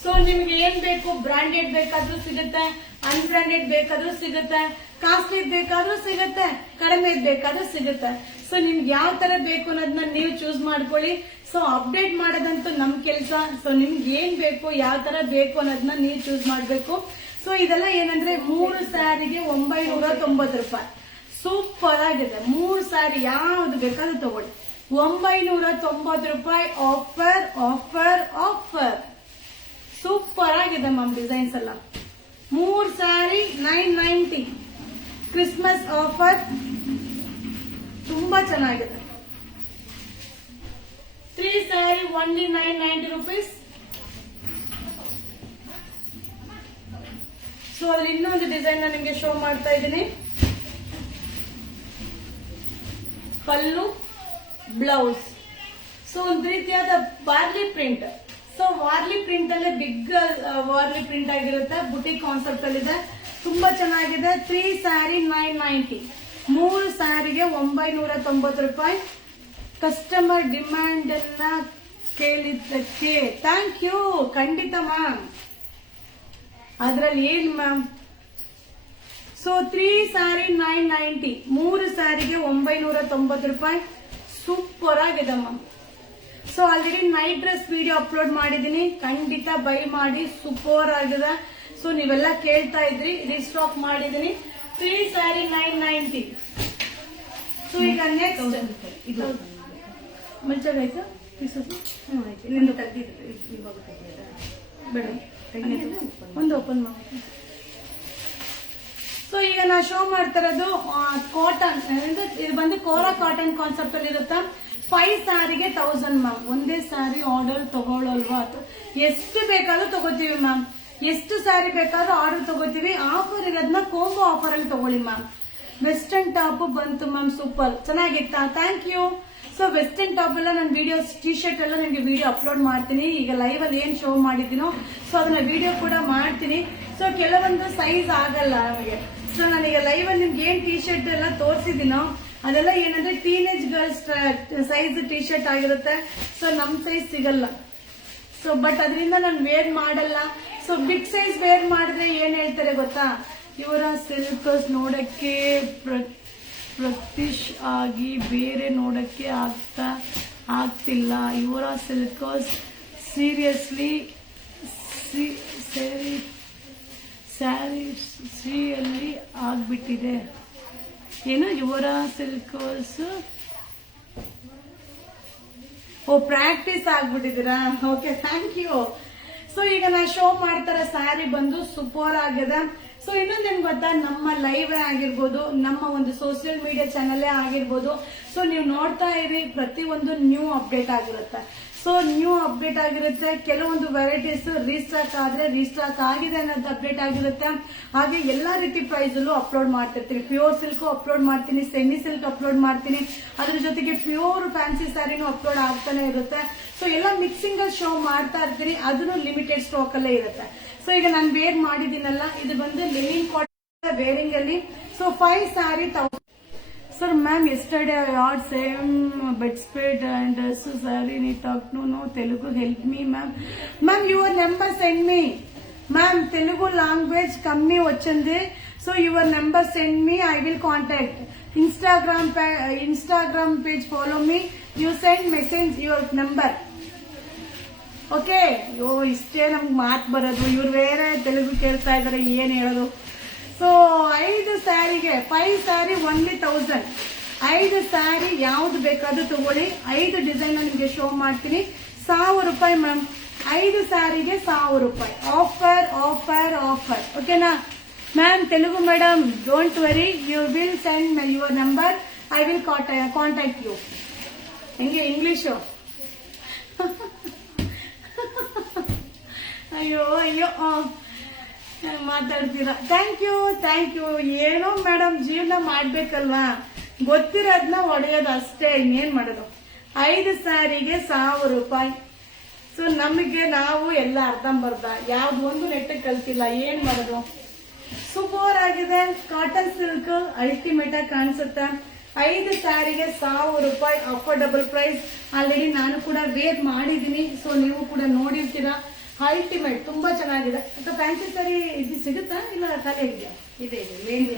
ಸೊ ನಿಮ್ಗೆ ಏನ್ ಬೇಕು, ಬ್ರಾಂಡೆಡ್ ಬೇಕಾದ್ರೂ ಸಿಗುತ್ತೆ, ಅನ್ಬ್ರಾಂಡೆಡ್ ಬೇಕಾದ್ರೂ ಸಿಗುತ್ತೆ, ಕಾಸ್ಟ್ಲಿ ಬೇಕಾದ್ರೂ ಸಿಗುತ್ತೆ, ಕಡಿಮೆ ಬೇಕಾದ್ರೂ ಸಿಗುತ್ತೆ. ಸೊ ನಿಮ್ಗೆ ಯಾವ ತರ ಬೇಕು ಅನ್ನೋದನ್ನ ನೀವು ಚೂಸ್ ಮಾಡ್ಕೊಳ್ಳಿ. ಸೊ ಅಪ್ಡೇಟ್ ಮಾಡೋದಂತೂ ನಮ್ ಕೆಲಸ. ಸೊ ನಿಮ್ಗೆ ಏನ್ ಬೇಕು, ಯಾವ ತರ ಬೇಕು ಅನ್ನೋದನ್ನ ನೀವು ಚೂಸ್ ಮಾಡ್ಬೇಕು. ಸೊ ಇದೆಲ್ಲ ಏನಂದ್ರೆ 3 ಸ್ಯಾರಿಗೆ 990 ರೂಪಾಯಿ. ಸೂಪರ್ ಆಗಿದೆ. 3 ಸ್ಯಾರಿ ಯಾವ್ದು ಬೇಕಾದ್ರೂ ತಗೊಳ್ಳಿ, 990 ರೂಪಾಯಿ ಆಫರ್ ಆಫರ್ ಆಫರ್. ಸೂಪರ್ ಆಗಿದೆ ಮ್ಯಾಮ್ ಡಿಸೈನ್ಸ್ ಎಲ್ಲ. 3 ಸ್ಯಾರಿ 990, ಕ್ರಿಸ್ಮಸ್ ಆಫರ್, ತುಂಬಾ ಚೆನ್ನಾಗಿದೆ. 3 ಸ್ಯಾರಿ ಓನ್ಲಿ 990 rupees. ಸೊ ಅಲ್ಲಿ ಇನ್ನೊಂದು ಡಿಸೈನ್ ನಿಮ್ಗೆ ಶೋ ಮಾಡ್ತಾ ಇದ್ದೀನಿ. ಪಲ್ಲು, ಬ್ಲೌಸ್. ಸೊ ಒಂದು ರೀತಿಯಾದ Warli print. So Warli print ಅಲ್ಲೇ ಬಿಗ್ ವಾರ್ಲಿ ಪ್ರಿಂಟ್ ಆಗಿರುತ್ತೆ, ಬುಟಿಕ್ ಕಾನ್ಸೆಪ್ಟ್ ಅಲ್ಲಿ ಇದೆ, ತುಂಬಾ ಚೆನ್ನಾಗಿದೆ. 3 ಸ್ಯಾರಿ 990, 3 ಸ್ಯಾರಿಗೆ 990 ರೂಪಾಯಿ. ಕಸ್ಟಮರ್ ಡಿಮ್ಯಾಂಡ್ ಅನ್ನ ಕೇಳಿದ್ದಕ್ಕೆ ಥ್ಯಾಂಕ್ ಯು. ಖಂಡಿತ ಮ್ಯಾಮ್, ಅದ್ರಲ್ಲಿ ಏನ್ ಮ್ಯಾಮ್. ಸೊ 3 ಸ್ಯಾರಿ 990, 3 ಸ್ಯಾರಿಗೆ 990 ರೂಪಾಯಿ. ಸೂಪರ್ ಆಗಿದೆ ma'am. So already night dress video upload ಮಾಡಿದೀನಿ, ಖಂಡಿತ ಬೈ ಮಾಡಿ, ಸೂಪರ್ ಆಗಿದೆ. ಸೊ ನೀವೆಲ್ಲ ಕೇಳ್ತಾ ಇದ್ರಿ, ರೀಸ್ಟಾಕ್ ಮಾಡಿದೀನಿ. 3 ಸ್ಯಾರಿ 990. ಸೊ ಈಗ ನೆಕ್ಸ್ಟ್ ಇದು ಮಂಚಾಗಾಯ್ತು ಪೀಸಸ್. ಇಲ್ಲಿಂದ ತೆಗ್ದಿದ್ರೆ ಇವಾಗ ಬೇಡ, ಒಂದು ಓಪನ್ ಮಾಡಿ. ಸೊ ಈಗ ನಾ ಶೋ ಮಾಡ್ತಾ ಇರೋದು ಕಾಟನ್, ಇದು ಬಂದು ಕೋರಾ ಕಾಟನ್ ಕಾನ್ಸೆಪ್ಟ್ ಅಲ್ಲಿ ಇರುತ್ತಾ. 5 ಸ್ಯಾರಿಗೆ 1000 ಮ್ಯಾಮ್. ಒಂದೇ ಸ್ಯಾರಿ ಆರ್ಡರ್ ತಗೊಳ್ಳಲ್ವಾ? ಎಷ್ಟು ಬೇಕಾದ್ರೂ ತಗೋತೀವಿ ಮ್ಯಾಮ್. ಎಷ್ಟು ಸ್ಯಾರಿ ಬೇಕಾದ್ರೂ ಆರ್ಡರ್ ತಗೋತೀವಿ. ಆಫರ್ ಇರೋದನ್ನ ಕೋಂಬೋ ಆಫರ್ ಅಲ್ಲಿ ತಗೊಳ್ಳಿ ಮ್ಯಾಮ್. ವೆಸ್ಟರ್ನ್ ಟಾಪ್ ಬಂತು ಮ್ಯಾಮ್, ಸೂಪರ್ ಚೆನ್ನಾಗಿತ್ತಾ? Thank you. So western top ಎಲ್ಲ ನಾನು ವಿಡಿಯೋಸ್, ಟಿ ಶರ್ಟ್ ಎಲ್ಲ ನಿಮ್ಗೆ ವಿಡಿಯೋ ಅಪ್ಲೋಡ್ ಮಾಡ್ತೀನಿ. ಈಗ ಲೈವ್ ಅಲ್ಲಿ ಏನ್ ಶೋ ಮಾಡಿದ್ದೀನೋ ಸೊ ಅದನ್ನ ವಿಡಿಯೋ ಕೂಡ ಮಾಡ್ತೀನಿ. ಸೊ ಕೆಲವೊಂದು ಸೈಜ್ ಆಗಲ್ಲ ನಮಗೆ. ಸೊ ನಾನೀಗ ಲೈವ್ ಅಲ್ಲಿ ನಿಮ್ಗೆ ಏನ್ ಟಿ ಶರ್ಟ್ ಎಲ್ಲ ತೋರಿಸಿದ್ದೀನೋ ಅದೆಲ್ಲ ಏನಂದ್ರೆ teenage girls size T shirt ಆಗಿರುತ್ತೆ. ಸೊ ನಮ್ ಸೈಜ್ ಸಿಗಲ್ಲ. ಸೊ ಬಟ್ ಅದರಿಂದ ನಾನು ವೇರ್ ಮಾಡಲ್ಲ. ಸೊ ಬಿಗ್ ಸೈಜ್ ವೇರ್ ಮಾಡಿದ್ರೆ ಏನ್ ಹೇಳ್ತಾರೆ ಗೊತ್ತಾ, ಇವರ ಸಿಲ್ಕಸ್ ನೋಡಕ್ಕೆ ಪ್ರತಿಶ್ ಆಗಿ ಬೇರೆ ನೋಡಕ್ಕೆ ಆಗ್ತಿಲ್ಲ. ಇವರ ಸಿಲ್ಕಸ್ ಸೀರಿಯಸ್ಲಿ ಸ್ಯಾರಿಯಲ್ಲಿ ಆಗ್ಬಿಟ್ಟಿದೆ. ಏನು ಇವರ ಸಿಲ್ಕಸ್ ಪ್ರಾಕ್ಟೀಸ್ ಆಗ್ಬಿಟ್ಟಿದ್ದೀರಾ? Okay, thank you. ಸೊ ಈಗ ನಾ ಶೋ ಮಾಡ್ತಾರ ಸ್ಯಾರಿ ಬಂದು ಸೂಪರ್ ಆಗಿದೆ. ಸೊ ಇನ್ನೊಂದು ಏನ್ ಗೊತ್ತಾ, ನಮ್ಮ ಲೈವ್ ಆಗಿರ್ಬೋದು, ನಮ್ಮ ಒಂದು ಸೋಷಿಯಲ್ ಮೀಡಿಯಾ ಚಾನಲ್ ಆಗಿರ್ಬೋದು, ಸೊ ನೀವು ನೋಡ್ತಾ ಇರಿ, ಪ್ರತಿಯೊಂದು ನ್ಯೂ ಅಪ್ಡೇಟ್ ಆಗಿರುತ್ತೆ. ಸೊ ನ್ಯೂ ಅಪ್ಡೇಟ್ ಆಗಿರುತ್ತೆ. ಕೆಲವೊಂದು ವೆರೈಟೀಸ್ ರೀಸ್ಟಾಕ್ ಆದ್ರೆ ರೀಸ್ಟಾಕ್ ಆಗಿದೆ ಅನ್ನೋದು ಅಪ್ಡೇಟ್ ಆಗಿರುತ್ತೆ. ಹಾಗೆ ಎಲ್ಲಾ ರೀತಿ ಪ್ರೈಸ್ ಅಲ್ಲೂ ಅಪ್ಲೋಡ್ ಮಾಡ್ತಿರ್ತೀನಿ. ಪ್ಯೂರ್ ಸಿಲ್ಕ್ ಅಪ್ಲೋಡ್ ಮಾಡ್ತೀನಿ, ಸೆಮಿ ಸಿಲ್ಕ್ ಅಪ್ಲೋಡ್ ಮಾಡ್ತೀನಿ, ಅದ್ರ ಜೊತೆಗೆ ಪ್ಯೂರ್ ಫ್ಯಾನ್ಸಿ ಸ್ಯಾರಿನೂ ಅಪ್ಲೋಡ್ ಆಗ್ತಾನೆ ಇರುತ್ತೆ. ಸೊ ಎಲ್ಲ ಮಿಕ್ಸಿಂಗ್ ಅಲ್ಲಿ ಶೋ ಮಾಡ್ತಾ ಇರ್ತೀನಿ. ಅದನ್ನು ಲಿಮಿಟೆಡ್ ಸ್ಟಾಕ್ ಅಲ್ಲೇ ಇರುತ್ತೆ. ಸೊ ಈಗ ನಾನು ವೇರ್ ಮಾಡಿದ್ದೀನಲ್ಲ, ಇದು ಬಂದು ಲಿನಿನ್ ಕಾಟನ್ ವೇರಿಂಗ್ ಅಲ್ಲಿ. So 5 sari 1000. Sir, ma'am, yesterday I ordered same bedspread and saree need talk. No, Telugu, help me, ma'am. Ma'am, your number send me. Ma'am, Telugu language kammi vachindi. So your number send me, I will contact. Instagram page follow me. You send message your number. Okay. ಅಯ್ಯೋ ಇಷ್ಟೇ ನಮ್ಗೆ ಮಾತು ಬರೋದು. ಇವ್ರು ಬೇರೆ ತೆಲುಗು ಕೇಳ್ತಾ ಇದಾರೆ, ಏನ್ ಹೇಳೋದು. So 5 ಸ್ಯಾರಿಗೆ 5 sari only 1000. 5 ಸ್ಯಾರಿ ಯಾವ್ದು ಬೇಕಾದ್ರೂ ತಗೊಳ್ಳಿ. 5 ಡಿಸೈನ್ ನಿಮ್ಗೆ ಶೋ ಮಾಡ್ತೀನಿ. 1000 ರೂಪಾಯಿ ಮ್ಯಾಮ್. 5 ಸ್ಯಾರಿಗೆ 1000 ರೂಪಾಯಿ. Offer offer offer. ಓಕೆನಾ ma'am? Telugu madam, don't worry, you will send your number, I will contact you. ಹೆಂಗೆ ಇಂಗ್ಲಿಷು? ಅಯ್ಯೋ ಅಯ್ಯೋ ಮಾತಾಡ್ತೀರಾ. Thank you. ಏನೋ ಮೇಡಮ್, ಜೀವನ ಮಾಡ್ಬೇಕಲ್ವಾ, ಗೊತ್ತಿರೋದನ್ನ ಹೊಡೆಯೋದು ಅಷ್ಟೇ, ಇನ್ನೇನ್ ಮಾಡೋದು. 5 ಸ್ಯಾರಿಗೆ 1000 ರೂಪಾಯಿ. ಸೊ ನಮಗೆ ನಾವು ಎಲ್ಲ ಅರ್ಧಂಬರ್ಧ, ಯಾವ್ದು ಒಂದು ನೆಟ್ಟಗೆ ಕಲ್ತಿಲ್ಲ, ಏನ್ ಮಾಡೋದು. ಸೂಪರ್ ಆಗಿದೆ. ಕಾಟನ್ ಸಿಲ್ಕ್ ಅಲ್ಟಿಮೇಟ್ ಆಗಿ ಕಾಣಿಸುತ್ತೆ. 5 ಸ್ಯಾರಿಗೆ 1000 ರೂಪಾಯಿ ಅಫೋರ್ಡಬಲ್ ಪ್ರೈಸ್. ಆಲ್ರೆಡಿ ನಾನು ಕೂಡ ವೇರ್ ಮಾಡಿದೀನಿ. ಸೊ ನೀವು ಕೂಡ ನೋಡಿರ್ತೀರಾ. ಅಲ್ಟಿಮೇಟ್, ತುಂಬಾ ಚೆನ್ನಾಗಿದೆ. ಫ್ಯಾನ್ಸಿ ಸ್ಯಾರಿ ಇದು ಸಿಗುತ್ತಾ ಇಲ್ಲ ಖಾಲಿ ಇದೆಯಾ? ಇದೆ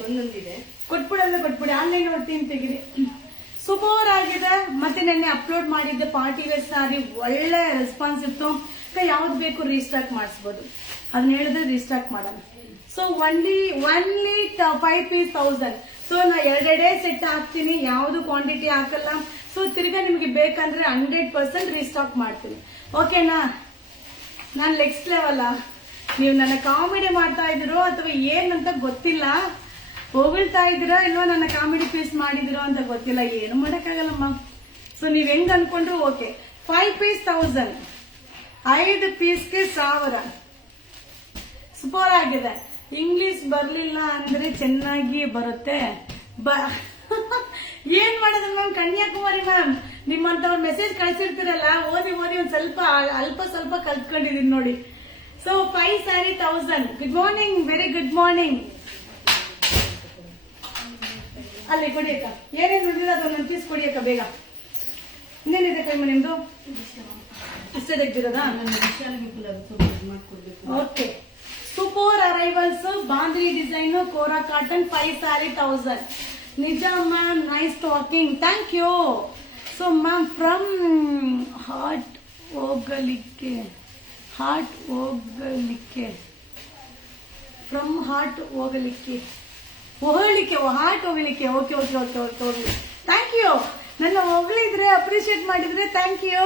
ಒಂದೊಂದಿದೆ. ಕೊಟ್ಬಿಡಿ ಆನ್ಲೈನ್ ಟೀಮ್ ತೆಗಿರಿ. ಸೂಪರ್ ಆಗಿದೆ. ಮತ್ತೆ ನೆನ್ನೆ ಅಪ್ಲೋಡ್ ಮಾಡಿದ್ದೆ ಪಾರ್ಟಿ ವೇರ್ ಸ್ಯಾರಿ, ಒಳ್ಳೆ ರೆಸ್ಪಾನ್ಸ್ ಇತ್ತು. ಯಾವ್ದು ಬೇಕು ರೀಸ್ಟಾಕ್ ಮಾಡಿಸ್ಬೋದು, ಅದನ್ನ ಹೇಳಿದ್ರೆ ರೀಸ್ಟಾಕ್ ಮಾಡೋಣ. So only 5 piece 1000. ಸೊ ನಾ 2 ಸೆಟ್ ಹಾಕ್ತೀನಿ, ಯಾವ್ದು ಕ್ವಾಂಟಿಟಿ ಹಾಕಲ್ಲ. ಸೊ ತಿರ್ಗಾ ನಿಮ್ಗೆ ಬೇಕಂದ್ರೆ 100% ರೀಸ್ಟಾಕ್ ಮಾಡ್ತೀನಿ. ಓಕೆನಾ? ನಾನು ನೆಕ್ಸ್ಟ್ ಲೆವೆಲ್. ನೀವು ನನ್ನ ಕಾಮಿಡಿ ಮಾಡ್ತಾ ಇದ್ದೀರೋ ಅಥವಾ ಏನಂತ ಗೊತ್ತಿಲ್ಲ, ಹೊಗಳ್ತಾ ಇದ್ದೀರಾ ಇಲ್ವಾ, ನನ್ನ ಕಾಮಿಡಿ ಪೀಸ್ ಮಾಡಿದಿರೋ ಅಂತ ಗೊತ್ತಿಲ್ಲ, ಏನು ಮಾಡಕ್ಕಾಗಲ್ಲಮ್ಮ. ಸೊ ನೀವ್ ಹೆಂಗ್ ಅನ್ಕೊಂಡ್ರು ಓಕೆ. 5 ಪೀಸ್ 1000, 5 ಪೀಸ್ಗೆ 1000. ಸೂಪರ್ ಆಗಿದೆ. ಇಂಗ್ಲಿಷ್ ಬರ್ಲಿಲ್ಲ ಅಂದ್ರೆ ಚೆನ್ನಾಗಿ ಬರುತ್ತೆ. ಏನ್ ಮಾಡೋದು ಮ್ಯಾಮ್? ಕನ್ಯಾಕುಮಾರಿ ಮ್ಯಾಮ್, ನಿಮ್ಮಂತವ್ರ ಮೆಸೇಜ್ ಕಳ್ಸಿರ್ತೀರಲ್ಲ, ಓದಿ ಒಂದ್ ಸ್ವಲ್ಪ ಕಲ್ತ್ಕೊಂಡಿದೀನಿ ನೋಡಿ. So 5 sari 1000. Good morning, very good morning. ಅಲ್ಲಿ ಕೊಡಿಯಕ್ಕ, ಏನೇನು ನುಡಿದ ಅದೊಂದು ಪೀಸ್ ಕೊಡಿಯಕ್ಕ ಬೇಗ. ಇನ್ನೇನಿದೆ ಕೈಮ ನಿಮ್ದು? ಇಷ್ಟೇ ತೆಗ್ದಿರೋದಾ? ಓಕೆ. ಸೂಪರ್ ಅರೈವಲ್ಸ್, ಬಾಂದ್ರಿ ಡಿಸೈನ್, ಕೋರಾ ಕಾಟನ್, 5 ಸ್ಯಾರಿ 1000. ನಿಜ ma'am, nice talking, thank you. So ma'am, from heart ಹೋಗಲಿಕ್ಕೆ ಓಕೆ. Thank you. ನನ್ನ ಹೊಗಳಿದ್ರೆ, ಅಪ್ರಿಶಿಯೇಟ್ ಮಾಡಿದ್ರೆ ಥ್ಯಾಂಕ್ ಯು.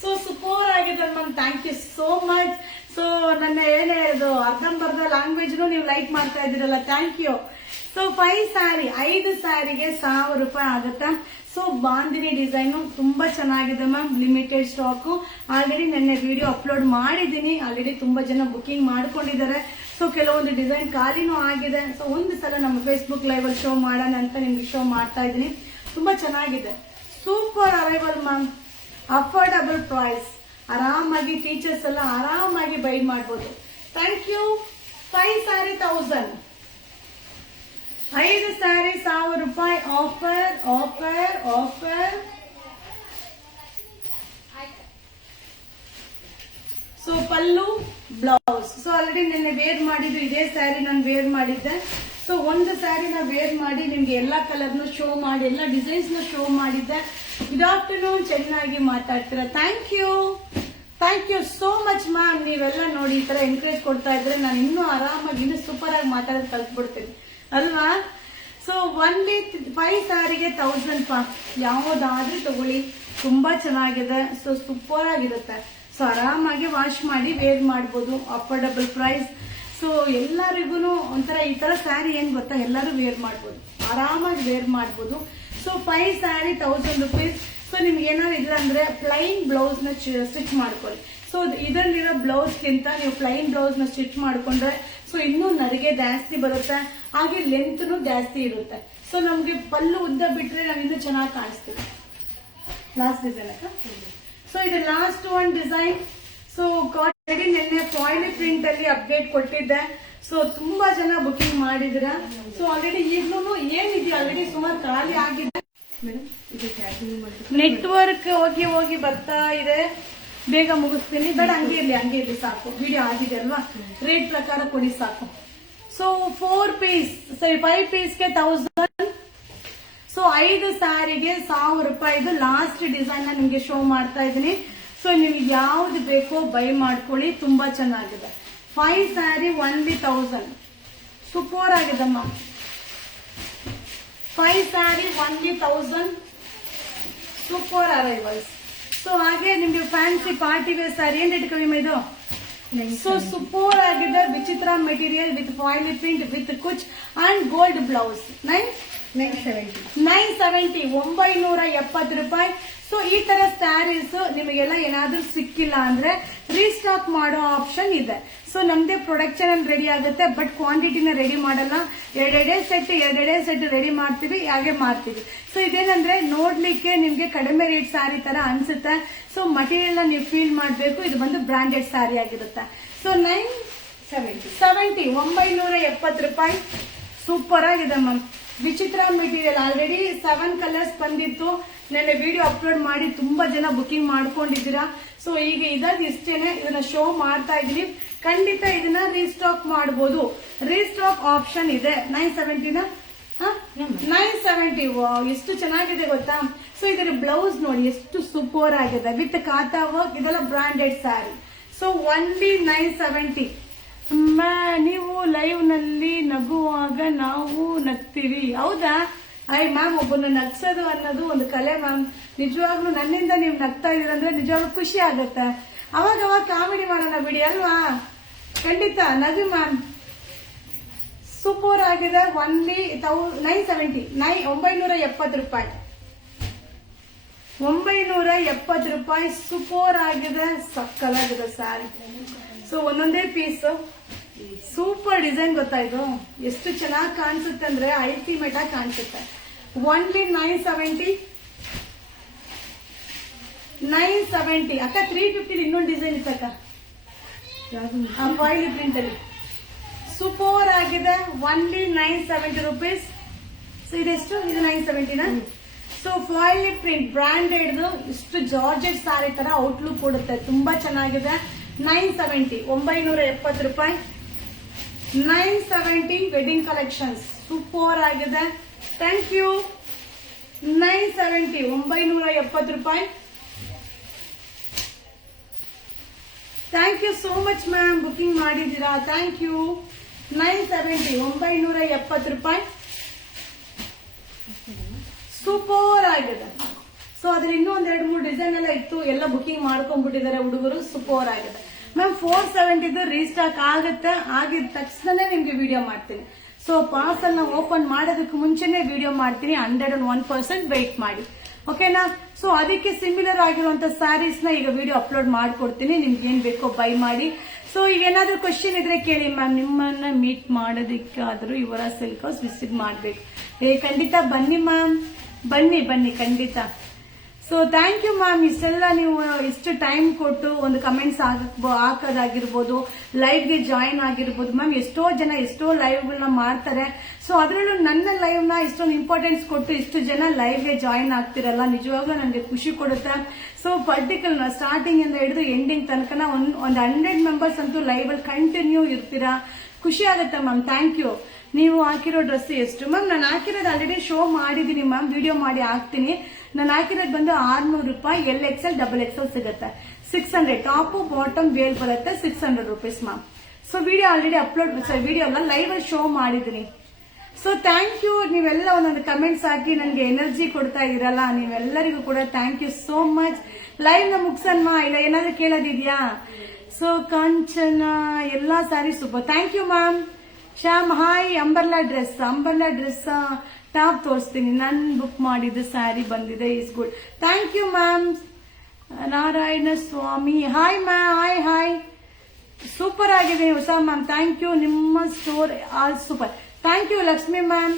ಸೊ ಸೂಪರ್ ಆಗಿದೆ ma'am, thank you so much. So ನನ್ನ ಏನೇ ಇದು ಅರ್ಧಂಬರ್ಧ ಲ್ಯಾಂಗ್ವೇಜ್ನು ನೀವು ಲೈಕ್ ಮಾಡ್ತಾ ಇದ್ದೀರಲ್ಲ, ಥ್ಯಾಂಕ್ ಯು. ಸೊ 5 ಸ್ಯಾರಿ, 5 ಸ್ಯಾರಿಗೆ 1000 ರೂಪಾಯಿ ಆಗುತ್ತೆ. ಸೊ ಬಾಂದಿನಿ ಡಿಸೈನ್ ತುಂಬಾ ಚೆನ್ನಾಗಿದೆ ಮ್ಯಾಮ್, ಲಿಮಿಟೆಡ್ ಸ್ಟಾಕ್. ಆಲ್ರೆಡಿ ನೆನ್ನೆ ವಿಡಿಯೋ ಅಪ್ಲೋಡ್ ಮಾಡಿದ್ದೀನಿ, ಆಲ್ರೆಡಿ ತುಂಬಾ ಜನ ಬುಕಿಂಗ್ ಮಾಡ್ಕೊಂಡಿದ್ದಾರೆ. ಸೊ ಕೆಲವೊಂದು ಡಿಸೈನ್ ಖಾಲಿನೂ ಆಗಿದೆ. ಸೊ ಒಂದು ಸಲ ನಮ್ಮ ಫೇಸ್ಬುಕ್ ಲೈವ್ ಅಲ್ಲಿ ಶೋ ಮಾಡೋಣ ಅಂತ ನಿಮ್ಗೆ ಶೋ ಮಾಡ್ತಾ ಇದ್ದೀನಿ. ತುಂಬಾ ಚೆನ್ನಾಗಿದೆ, super arrival ma'am, affordable price, ಆರಾಮಾಗಿ ಫೀಚರ್ಸ್ ಎಲ್ಲ ಆರಾಮಾಗಿ ಬೈ ಮಾಡ್ಬೋದು. Thank you. 5 ಸ್ಯಾರಿ 1000, 5 ಸ್ಯಾರಿ 1000 ರೂಪಾಯಿ ಆಫರ್ ಆಫರ್ ಆಫರ್. ಸೊ ಪಲ್ಲು ಬ್ಲೌಸ್. ಸೊ ಆಲ್ರೆಡಿ ನೆನ್ನೆ ವೇರ್ ಮಾಡಿದ್ದು ಇದೇ ಸ್ಯಾರಿ ನಾನು ವೇರ್ ಮಾಡಿದ್ದೆ. ಸೊ ಒಂದು ಸ್ಯಾರಿನ ವೇರ್ ಮಾಡಿ ನಿಮ್ಗೆ ಎಲ್ಲಾ ಕಲರ್ನು ಶೋ ಮಾಡಿ, ಎಲ್ಲ ಡಿಸೈನ್ಸ್ ನ ಶೋ ಮಾಡಿದ್ದೆ. ಗುಡ್ ಆಫ್ಟರ್ನೂನ್, ಚೆನ್ನಾಗಿ ಮಾತಾಡ್ತೀರಾ, thank you. Thank you so much ma'am. ನೀವೆಲ್ಲ ನೋಡಿ ಈ ತರ ಎನ್ಕರೇಜ್ ಕೊಡ್ತಾ ಇದ್ರೆ ನಾನು ಇನ್ನೂ ಆರಾಮಾಗಿ ಇನ್ನೂ ಸೂಪರ್ ಆಗಿ ಮಾತಾಡೋದು ಕಲ್ತ್ಬಿಡ್ತೀನಿ ಅಲ್ವಾ. ಸೊ ಒನ್ಲಿ 5 ಸ್ಯಾರಿಗೆ 1000 ಪಾ, ಯಾವುದಾದ್ರೂ ತಗೊಳ್ಳಿ, ತುಂಬಾ ಚೆನ್ನಾಗಿದೆ. ಸೊ ಸೂಪರ್ ಆಗಿರುತ್ತೆ. ಸೊ ಆರಾಮಾಗಿ ವಾಶ್ ಮಾಡಿ ವೇರ್ ಮಾಡ್ಬೋದು, ಅಫೋರ್ಡಬಲ್ ಪ್ರೈಸ್. ಸೊ ಎಲ್ಲರಿಗೂ ಒಂಥರ ಈ ತರ ಸ್ಯಾರಿ ಏನ್ ಗೊತ್ತಾ, ಎಲ್ಲರೂ ವೇರ್ ಮಾಡ್ಬೋದು, ಆರಾಮಾಗಿ ವೇರ್ ಮಾಡ್ಬೋದು. So 5 sari 1000 rupees. ಸೊ ನಿಮ್ಗೆ ಏನಾದ್ರು ಇಲ್ಲ ಅಂದ್ರೆ ಪ್ಲೈನ್ ಬ್ಲೌಸ್ ನ ಸ್ಟಿಚ್ ಮಾಡ್ಕೊಳ್ಳಿ. ಸೊ ಇದರಲ್ಲಿರೋ ಬ್ಲೌಸ್ ಗಿಂತ ನೀವು ಪ್ಲೈನ್ ಬ್ಲೌಸ್ ನ ಸ್ಟಿಚ್ ಮಾಡ್ಕೊಂಡ್ರೆ ಸೊ ಇನ್ನೂ ನರಿಗೆ ಜಾಸ್ತಿ ಬರುತ್ತೆ, ಹಾಗೆ ಲೆಂತ್ನು ಜಾಸ್ತಿ ಇರುತ್ತೆ. ಸೊ ನಮ್ಗೆ ಪಲ್ಲು ಉದ್ದ ಬಿಟ್ರೆ ನಾವ್ ಇನ್ನೂ ಚೆನ್ನಾಗಿ ಕಾಣಿಸ್ತೀವಿ. ಲಾಸ್ಟ್ ಡಿಸೈನ್ ಅಕ್ಕ. ಸೊ ಇದು ಲಾಸ್ಟ್ ಒನ್ ಡಿಸೈನ್. ಸೊ ನಿನ್ನೆ ಫಾಯಿಲ್ ಪ್ರಿಂಟ್ ಅಲ್ಲಿ ಅಪ್ಡೇಟ್ ಕೊಟ್ಟಿದ್ದೆ. ಸೊ ತುಂಬಾ ಜನ ಬುಕಿಂಗ್ ಮಾಡಿದ್ರ. ಸೊ ಆಲ್ರೆಡಿ ಈಗ್ಲೂ ಏನಿದೆ ಆಲ್ರೆಡಿ ಸುಮಾರು ಖಾಲಿ ಆಗಿದೆ. ನೆಟ್ವರ್ಕ್ ಹೋಗಿ ಹೋಗಿ ಬರ್ತಾ ಇದೆ, ಬೇಗ ಮುಗಿಸ್ತೀನಿ. ಬೇಡ ಹಂಗೆ ಇರ್ಲಿ ಸಾಕು, ವಿಡಿಯೋ ಆಗಿದೆ ಅಲ್ವಾ, ರೇಟ್ ಪ್ರಕಾರ ಕೊಡಿ ಸಾಕು. ಸೊ 4 ಪೀಸ್, 5 ಪೀಸ್ಗೆ 1000. ಸೊ 5 ಸ್ಯಾರಿಗೆ 1000 ರೂಪಾಯಿದು ಲಾಸ್ಟ್ ಡಿಸೈನ್ ನಿಮ್ಗೆ ಶೋ ಮಾಡ್ತಾ ಇದ್ದೀನಿ. ಸೊ ನಿಮ್ಗೆ ಯಾವ್ದು ಬೇಕೋ ಬೈ ಮಾಡ್ಕೊಳ್ಳಿ, ತುಂಬಾ ಚೆನ್ನಾಗಿದೆ. 5 ಸ್ಯಾರಿ ಒನ್ಲಿ 1000, ಸೂಪರ್ ಆಗಿದಮ್ಮ. 5 sari only 1000, super arrivals. So ಹಾಗೆ ನಿಮ್ಗೆ ಫ್ಯಾನ್ಸಿ ಪಾರ್ಟಿ ವೇರ್ ಸ್ಯಾರಿ ಏನ್ ರೇಟ್ ಕಡಿಮೆ ಇದು. ಸೊ ಸೂಪರ್ ಆಗಿದೆ, ವಿಚಿತ್ರ material with foil print with Kutch and gold blouse. 970, 970 ರೂಪಾಯಿ. ಸೊ ಈ ತರ ಸ್ಯಾರೀಸ್ ನಿಮಗೆಲ್ಲ ಏನಾದ್ರೂ ಸಿಕ್ಕಿಲ್ಲ ಅಂದ್ರೆ ರೀಸ್ಟಾಕ್ ಮಾಡೋ ಆಪ್ಷನ್ ಇದೆ. ಸೊ ನಮ್ದೇ ಪ್ರೊಡಕ್ಷನ್ ಅಲ್ಲಿ ರೆಡಿ ಆಗುತ್ತೆ, ಬಟ್ ಕ್ವಾಂಟಿಟಿನ ರೆಡಿ ಮಾಡಲ್ಲ. ಎರಡೆರಡೇ ಸೆಟ್ ರೆಡಿ ಮಾಡ್ತೀವಿ, ಹಾಗೆ ಮಾರ್ತೀವಿ. ಸೊ ಇದೇನಂದ್ರೆ ನೋಡ್ಲಿಕ್ಕೆ ನಿಮ್ಗೆ ಕಡಿಮೆ ರೇಟ್ ಸ್ಯಾರಿ ತರ ಅನ್ಸುತ್ತೆ. ಸೊ ಮಟೀರಿಯಲ್ ನೀವು ಫೀಲ್ ಮಾಡ್ಬೇಕು, ಇದು ಬಂದು ಬ್ರಾಂಡೆಡ್ ಸ್ಯಾರಿ ಆಗಿರುತ್ತೆ. ಸೊ 970, 970 ರೂಪಾಯಿ, ಸೂಪರ್ ಆಗಿದೆ ಮ್ಯಾಮ್. ವಿಚಿತ್ರ ಮೆಟೀರಿಯಲ್, ಆಲ್ರೆಡಿ 7 ಕಲರ್ಸ್ ಬಂದಿತ್ತು. ನೆನ್ನೆ ವಿಡಿಯೋ ಅಪ್ಲೋಡ್ ಮಾಡಿ ತುಂಬಾ ಜನ ಬುಕಿಂಗ್ ಮಾಡ್ಕೊಂಡಿದ್ದೀರಾ. ಸೊ ಈಗ ಇಷ್ಟೇನೆ, ಇದನ್ನ ಶೋ ಮಾಡ್ತಾ ಇದೀನಿ. ಖಂಡಿತ ಇದನ್ನ ರೀಸ್ಟಾಕ್ ಮಾಡಬಹುದು, ರೀಸ್ಟಾಕ್ ಆಪ್ಷನ್ ಇದೆ. 970 970. ಎಷ್ಟು ಚೆನ್ನಾಗಿದೆ ಗೊತ್ತಾ. ಸೊ ಇದರ ಬ್ಲೌಸ್ ನೋಡಿ ಎಷ್ಟು ಸೂಪರ್ ಆಗಿದೆ ವಿತ್ ಕಾತಾ ವರ್ಕ್, ಇದೆಲ್ಲ ಬ್ರಾಂಡೆಡ್ ಸ್ಯಾರಿ. So only 970. ನೀವು ಲೈವ್ ನಲ್ಲಿ ನಗುವಾಗ ನಾವು ನಗ್ತೀವಿ, ಹೌದಾ? ಮ್ಯಾಮ್, ಒಬ್ಬನ ನಗ್ಸೋದು ಅನ್ನೋದು ಒಂದು ಕಲೆ ಮ್ಯಾಮ್. ನಿಜವಾಗ್ಲೂ ನನ್ನಿಂದ ನೀವು ನಗ್ತಾ ಇದೀರಂದ್ರೆ ನಿಜವಾಗ್ಲೂ ಖುಷಿ ಆಗುತ್ತೆ. ಅವಾಗ ಕಾಮಿಡಿ ಮಾಡೋಣ ಬಿಡಿ ಅಲ್ವಾ. ಖಂಡಿತ ನಗು ಮ್ಯಾಮ್, ಸೂಪರ್ ಆಗಿದೆ. ಒನ್ಲಿ 970, 970 ರೂಪಾಯಿ, 970 ರೂಪಾಯಿ. ಸೂಪರ್ ಆಗಿದೆ, ಸಕ್ಕಲಾಗಿದೆ ಸ್ಯಾರಿ. ಸೊ ಒಂದೊಂದೇ ಪೀಸ್, ಸೂಪರ್ ಡಿಸೈನ್ ಗೊತ್ತಾಯ್ತು. ಎಷ್ಟು ಚೆನ್ನಾಗಿ ಕಾಣಿಸುತ್ತೆ ಅಂದ್ರೆ ಅಲ್ಟಿಮೇಟ್ ಆಗಿ ಕಾಣಿಸುತ್ತೆ. ಒನ್ಲಿ 970 ಅಕ್ಕ. 350 ಇನ್ನೊಂದು ಡಿಸೈನ್ ಇತ್ತಕ್ಕ, ಫಾಯಿಲ್ ಪ್ರಿಂಟ್ ಅಲ್ಲಿ ಸೂಪರ್ ಆಗಿದೆ. Only 970 rupees. ಸೊ ಇದೆಷ್ಟು, ಇದು 970ನಾ. ಸೊ ಫಾಯಿಲ್ ಪ್ರಿಂಟ್ ಬ್ರಾಂಡೆಡ್, ಇಷ್ಟು ಜಾರ್ಜೆಟ್ ಸಾರಿ ತರ ಔಟ್ಲುಕ್ ಕೊಡುತ್ತೆ, ತುಂಬಾ ಚೆನ್ನಾಗಿದೆ. 970, 970 ರೂಪಾಯಿ. 970 ವೆಡ್ಡಿಂಗ್ ಕಲೆಕ್ಷನ್ಸ್, ಸೂಪರ್ ಆಗಿದೆ. Thank you. 970, 970 ರೂಪಾಯಿ. Thank you so much ma'am, booking ಮಾಡಿದ್ದೀರಾ, ಥ್ಯಾಂಕ್ ಯು. 970, 970 ರೂಪಾಯಿ. ಸೂಪರ್ ಆಗಿದೆ, ಸೊ ಅದ್ರ ಇನ್ನೂ ಒಂದ್ 2-3 ಡಿಸೈನ್ ಎಲ್ಲ ಇತ್ತು, ಎಲ್ಲ ಬುಕಿಂಗ್ ಮಾಡ್ಕೊಂಡ್ಬಿಟ್ಟಿದ್ದಾರೆ ಹುಡುಗರು. ಸೂಪರ್ ಆಗಿದೆ ಮ್ಯಾಮ್. 470 ರೀಸ್ಟಾಕ್ ಆಗುತ್ತೆ, ಆಗಿದ ತಕ್ಷಣನೇ ನಿಮ್ಗೆ ವಿಡಿಯೋ ಮಾಡ್ತೀನಿ. ಸೊ ಪಾರ್ಸಲ್ ನ ಓಪನ್ ಮಾಡೋದಕ್ಕೆ ಮುಂಚೆನೆ ವಿಡಿಯೋ ಮಾಡ್ತೀನಿ. 101% ವೆಯ್ಟ್ ಮಾಡಿ, ಓಕೆನಾ. ಸೊ ಅದಕ್ಕೆ ಸಿಮಿಲರ್ ಆಗಿರುವಂತ ಸ್ಯಾರೀಸ್ ನ ಈಗ ವಿಡಿಯೋ ಅಪ್ಲೋಡ್ ಮಾಡ್ಕೊಡ್ತೀನಿ. ನಿಮ್ಗೆ ಏನ್ ಬೇಕೋ ಬೈ ಮಾಡಿ. ಸೊ ಈಗ ಏನಾದ್ರೂ ಕ್ವಶನ್ ಇದ್ರೆ ಕೇಳಿ ಮ್ಯಾಮ್. ನಿಮ್ಮನ್ನ ಮೀಟ್ ಮಾಡೋದಕ್ಕಾದ್ರೂ ಯುವರ ಸಿಲ್ಕ್ ಹೌಸ್ ವಿಸಿಟ್ ಮಾಡ್ಬೇಕು. ಖಂಡಿತ ಬನ್ನಿ ಮ್ಯಾಮ್, ಬನ್ನಿ ಖಂಡಿತ. So thank you ma'am. ಇಷ್ಟೆಲ್ಲ ನೀವು ಇಷ್ಟು ಟೈಮ್ ಕೊಟ್ಟು ಒಂದು ಕಮೆಂಟ್ಸ್ ಹಾಕೋದಾಗಿರ್ಬೋದು, ಲೈವ್ಗೆ ಜಾಯಿನ್ ಆಗಿರ್ಬೋದು ಮ್ಯಾಮ್. ಎಷ್ಟೋ ಜನ ಎಷ್ಟೋ ಲೈವ್ಗಳನ್ನ ಮಾಡ್ತಾರೆ. ಸೊ ಅದರಲ್ಲೂ ನನ್ನ ಲೈವ್ ನ ಇಷ್ಟೊಂದು ಇಂಪಾರ್ಟೆನ್ಸ್ ಕೊಟ್ಟು ಇಷ್ಟು ಜನ ಲೈವ್ಗೆ ಜಾಯಿನ್ ಆಗ್ತಿರಲ್ಲ, ನಿಜವಾಗ್ಲೂ ನನಗೆ ಖುಷಿ ಕೊಡುತ್ತೆ. ಸೊ ಪರ್ಟಿಕ್ಯುಲರ್ ಸ್ಟಾರ್ಟಿಂಗ್ ಇಂದ ಹಿಡಿದು ಎಂಡಿಂಗ್ ತನಕ ಒಂದು 100 ಮೆಂಬರ್ಸ್ ಅಂತೂ ಲೈವ್ ಅಲ್ಲಿ ಕಂಟಿನ್ಯೂ ಇರ್ತೀರಾ. ಖುಷಿ ಆಗುತ್ತೆ ಮ್ಯಾಮ್. Thank you. ನೀವು ಹಾಕಿರೋ ಡ್ರೆಸ್ ಎಷ್ಟು ಮ್ಯಾಮ್? ನಾನು ಹಾಕಿರೋದು ಆಲ್ರೆಡಿ ಶೋ ಮಾಡಿದೀನಿ ಮ್ಯಾಮ್, ವಿಡಿಯೋ ಮಾಡಿ ಹಾಕ್ತೀನಿ. ನಾನು ಹಾಕಿರೋದು ಬಂದು 600 ರೂಪಾಯಿ. LXL XXL ಸಿಗುತ್ತೆ. 600 ಟಾಪ್ ಬಾಟಮ್ ವೇಲ್ ಬರುತ್ತೆ. 600 rupees ma'am. So video already upload, video ಅಲ್ಲ ಲೈವ್ ಅಲ್ಲಿ ಶೋ ಮಾಡಿದೀನಿ. So thank you. ನೀವೆಲ್ಲ ಒಂದೊಂದು ಕಮೆಂಟ್ಸ್ ಹಾಕಿ ನನಗೆ ಎನರ್ಜಿ ಕೊಡ್ತಾ ಇರಲ್ಲ, ನೀವೆಲ್ಲರಿಗೂ ಕೂಡ thank you so much. Live ನ ಮುಗ್ಸನ್ಮಾ, ಇಲ್ಲ ಏನಾದ್ರು ಕೇಳೋದಿದ್ಯಾ? ಸೊ ಕಾಂಚನ ಎಲ್ಲಾ sari super. Thank you ma'am. Shyam hi. Umbrella dress top ತೋರಿಸ್ತೀನಿ. ನಾನು ಬುಕ್ ಮಾಡಿದ್ದು ಸ್ಯಾರಿ ಬಂದಿದೆ, is good. Thank you ma'am. Narayana Swamy hi ma'am. Hi super ಆಗಿದೆ ಹೊಸ ಮ್ಯಾಮ್. Thank you. ನಿಮ್ಮ store all super. Thank you Lakshmi ma'am.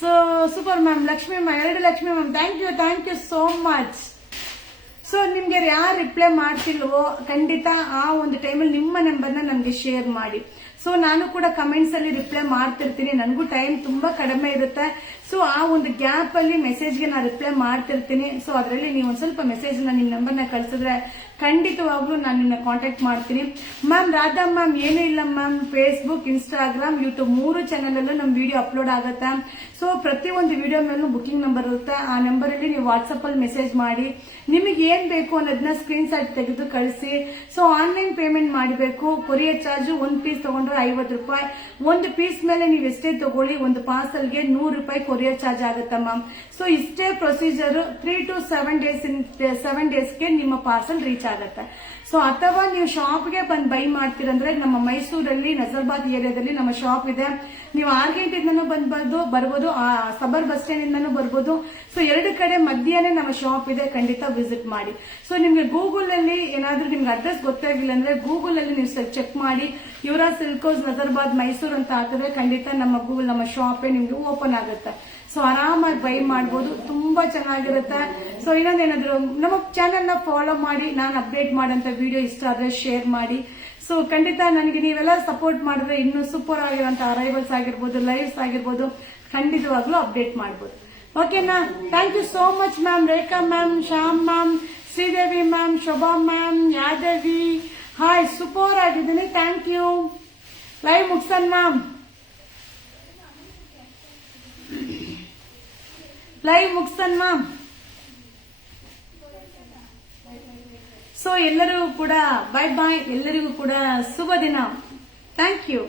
So super ma'am. Lakshmi ma'am, 2 Lakshmi ma'am. Thank you so much. So ನಿಮ್ಗೆ ಯಾರು reply ಮಾಡ್ತಿಲ್ವೋ ಖಂಡಿತ ಆ ಒಂದು ಟೈಮಲ್ಲಿ ನಿಮ್ಮ ನಂಬರ್ನ ನನಗೆ ಶೇರ್ ಮಾಡಿ. ಸೊ ನಾನು ಕೂಡ ಕಮೆಂಟ್ಸ್ ಅಲ್ಲಿ ರಿಪ್ಲೈ ಮಾಡ್ತಿರ್ತೀನಿ. ನನಗೂ ಟೈಮ್ ತುಂಬಾ ಕಡಿಮೆ ಇರುತ್ತೆ. ಸೊ ಆ ಒಂದು ಗ್ಯಾಪ್ ಅಲ್ಲಿ ಮೆಸೇಜ್ಗೆ ನಾನು ರಿಪ್ಲೈ ಮಾಡ್ತಿರ್ತೀನಿ. ಸೊ ಅದರಲ್ಲಿ ನೀವು ಒಂದ್ ಸ್ವಲ್ಪ ಮೆಸೇಜ್ ನಿಮ್ ನಂಬರ್ನ ಕಳ್ಸಿದ್ರೆ ಖಂಡಿತವಾಗ್ಲೂ ನಾನು ನಿನ್ನ ಕಾಂಟ್ಯಾಕ್ಟ್ ಮಾಡ್ತೀನಿ. ಮ್ಯಾಮ್ ರಾಧಾ ಮ್ಯಾಮ್, ಏನೂ ಇಲ್ಲ ma'am. Facebook, Instagram, YouTube 3 channel ಅಲ್ಲೂ ನಮ್ ವಿಡಿಯೋ ಅಪ್ಲೋಡ್ ಆಗುತ್ತೆ. ಸೊ ಪ್ರತಿಯೊಂದು ವಿಡಿಯೋ ಮೇಲೂ ಬುಕಿಂಗ್ ನಂಬರ್ ಇರುತ್ತೆ. ಆ ನಂಬರ್ ಅಲ್ಲಿ ನೀವು ವಾಟ್ಸ್ಆಪ್ ಅಲ್ಲಿ ಮೆಸೇಜ್ ಮಾಡಿ ನಿಮಗೆ ಏನ್ ಬೇಕು ಅನ್ನೋದನ್ನ ಸ್ಕ್ರೀನ್ ಶಾಟ್ ತೆಗೆದು ಕಳಿಸಿ. ಸೊ ಆನ್ಲೈನ್ ಪೇಮೆಂಟ್ ಮಾಡಬೇಕು. ಕೊರಿಯರ್ ಚಾರ್ಜ್ 1 ಪೀಸ್ ತಗೊಂಡ್ರೆ 50 ರೂಪಾಯಿ. 1 ಪೀಸ್ ಮೇಲೆ ನೀವು ಎಷ್ಟೇ ತಗೊಳ್ಳಿ, ಒಂದು ಪಾರ್ಸಲ್ಗೆ 100 ರೂಪಾಯಿ ಕೊರಿಯರ್ ಚಾರ್ಜ್ ಆಗುತ್ತೆ ಮ್ಯಾಮ್. ಸೊ ಇಷ್ಟೇ ಪ್ರೊಸೀಜರ್. 3 to 7 ಡೇಸ್ಗೆ ನಿಮ್ಮ ಪಾರ್ಸಲ್ ರೀಚ್ ಆಗುತ್ತೆ. ಸೊ ಅಥವಾ ನೀವು ಶಾಪ್ಗೆ ಬಂದು ಬೈ ಮಾಡ್ತೀರಂದ್ರೆ ನಮ್ಮ ಮೈಸೂರಲ್ಲಿ ನಜರ್ಬಾದ್ ಏರಿಯಾದಲ್ಲಿ ನಮ್ಮ ಶಾಪ್ ಇದೆ. ನೀವು 6 ಗಂಟೆಯಿಂದನೂ ಬರ್ಬೋದು, ಸಬರ್ ಬಸ್ ಸ್ಟ್ಯಾಂಡ್ ಇಂದನೂ ಬರ್ಬೋದು. ಸೊ 2 ಕಡೆ ಮಧ್ಯಾಹ್ನ ನಮ್ಮ ಶಾಪ್ ಇದೆ, ಖಂಡಿತ ವಿಸಿಟ್ ಮಾಡಿ. ಸೊ ನಿಮ್ಗೆ ಗೂಗಲ್ ಅಲ್ಲಿ ಏನಾದ್ರೂ ನಿಮ್ಗೆ ಅಡ್ರೆಸ್ ಗೊತ್ತಾಗಿಲ್ಲ ಅಂದ್ರೆ ಗೂಗಲ್ ಅಲ್ಲಿ ನೀವು ಚೆಕ್ ಮಾಡಿ ಯುವರಾ ಸಿಲ್ಕ್ ಹೌಸ್ ನಜರ್ಬಾದ್ ಮೈಸೂರು ಅಂತ ಹಾಕಿದ್ರೆ ಖಂಡಿತ ನಮ್ಮ ಶಾಪೇ ನಿಮ್ಗೆ ಓಪನ್ ಆಗುತ್ತೆ. ಸೊ ಆರಾಮಾಗಿ ಬೈ ಮಾಡಬಹುದು, ತುಂಬಾ ಚೆನ್ನಾಗಿರುತ್ತೆ. ಸೊ ಇನ್ನೊಂದೇನಾದ್ರು ನಮ್ಮ ಚಾನೆಲ್ ನ ಫಾಲೋ ಮಾಡಿ, ನಾನು ಅಪ್ಡೇಟ್ ಮಾಡಂತ ವಿಡಿಯೋ ಇಷ್ಟ ಆದ್ರೆ ಶೇರ್ ಮಾಡಿ. ಸೊ ಖಂಡಿತ ನನಗೆ ನೀವೆಲ್ಲ ಸಪೋರ್ಟ್ ಮಾಡಿದ್ರೆ ಇನ್ನೂ ಸೂಪರ್ ಆಗಿರುವಂತ ಅರೈವಲ್ಸ್ ಆಗಿರ್ಬೋದು, ಲೈವ್ಸ್ ಆಗಿರ್ಬೋದು, ಖಂಡಿತವಾಗ್ಲೂ ಅಪ್ಡೇಟ್ ಮಾಡಬಹುದು. ಓಕೆನಾ? Thank you so much ma'am. Rekha ma'am, Shyam ma'am, Sridevi ma'am, Shobha ma'am, Yadavi hi. Super ಆಗಿದ್ದೀನಿ. Thank you. ಲೈವ್ ಮುಗ್ಸನ್ ಮ್ಯಾಮ್. ಸೊ ಎಲ್ಲರಿಗೂ ಕೂಡ ಬೈ ಬಾಯ್. ಎಲ್ಲರಿಗೂ ಕೂಡ ಶುಭ ದಿನ. Thank you.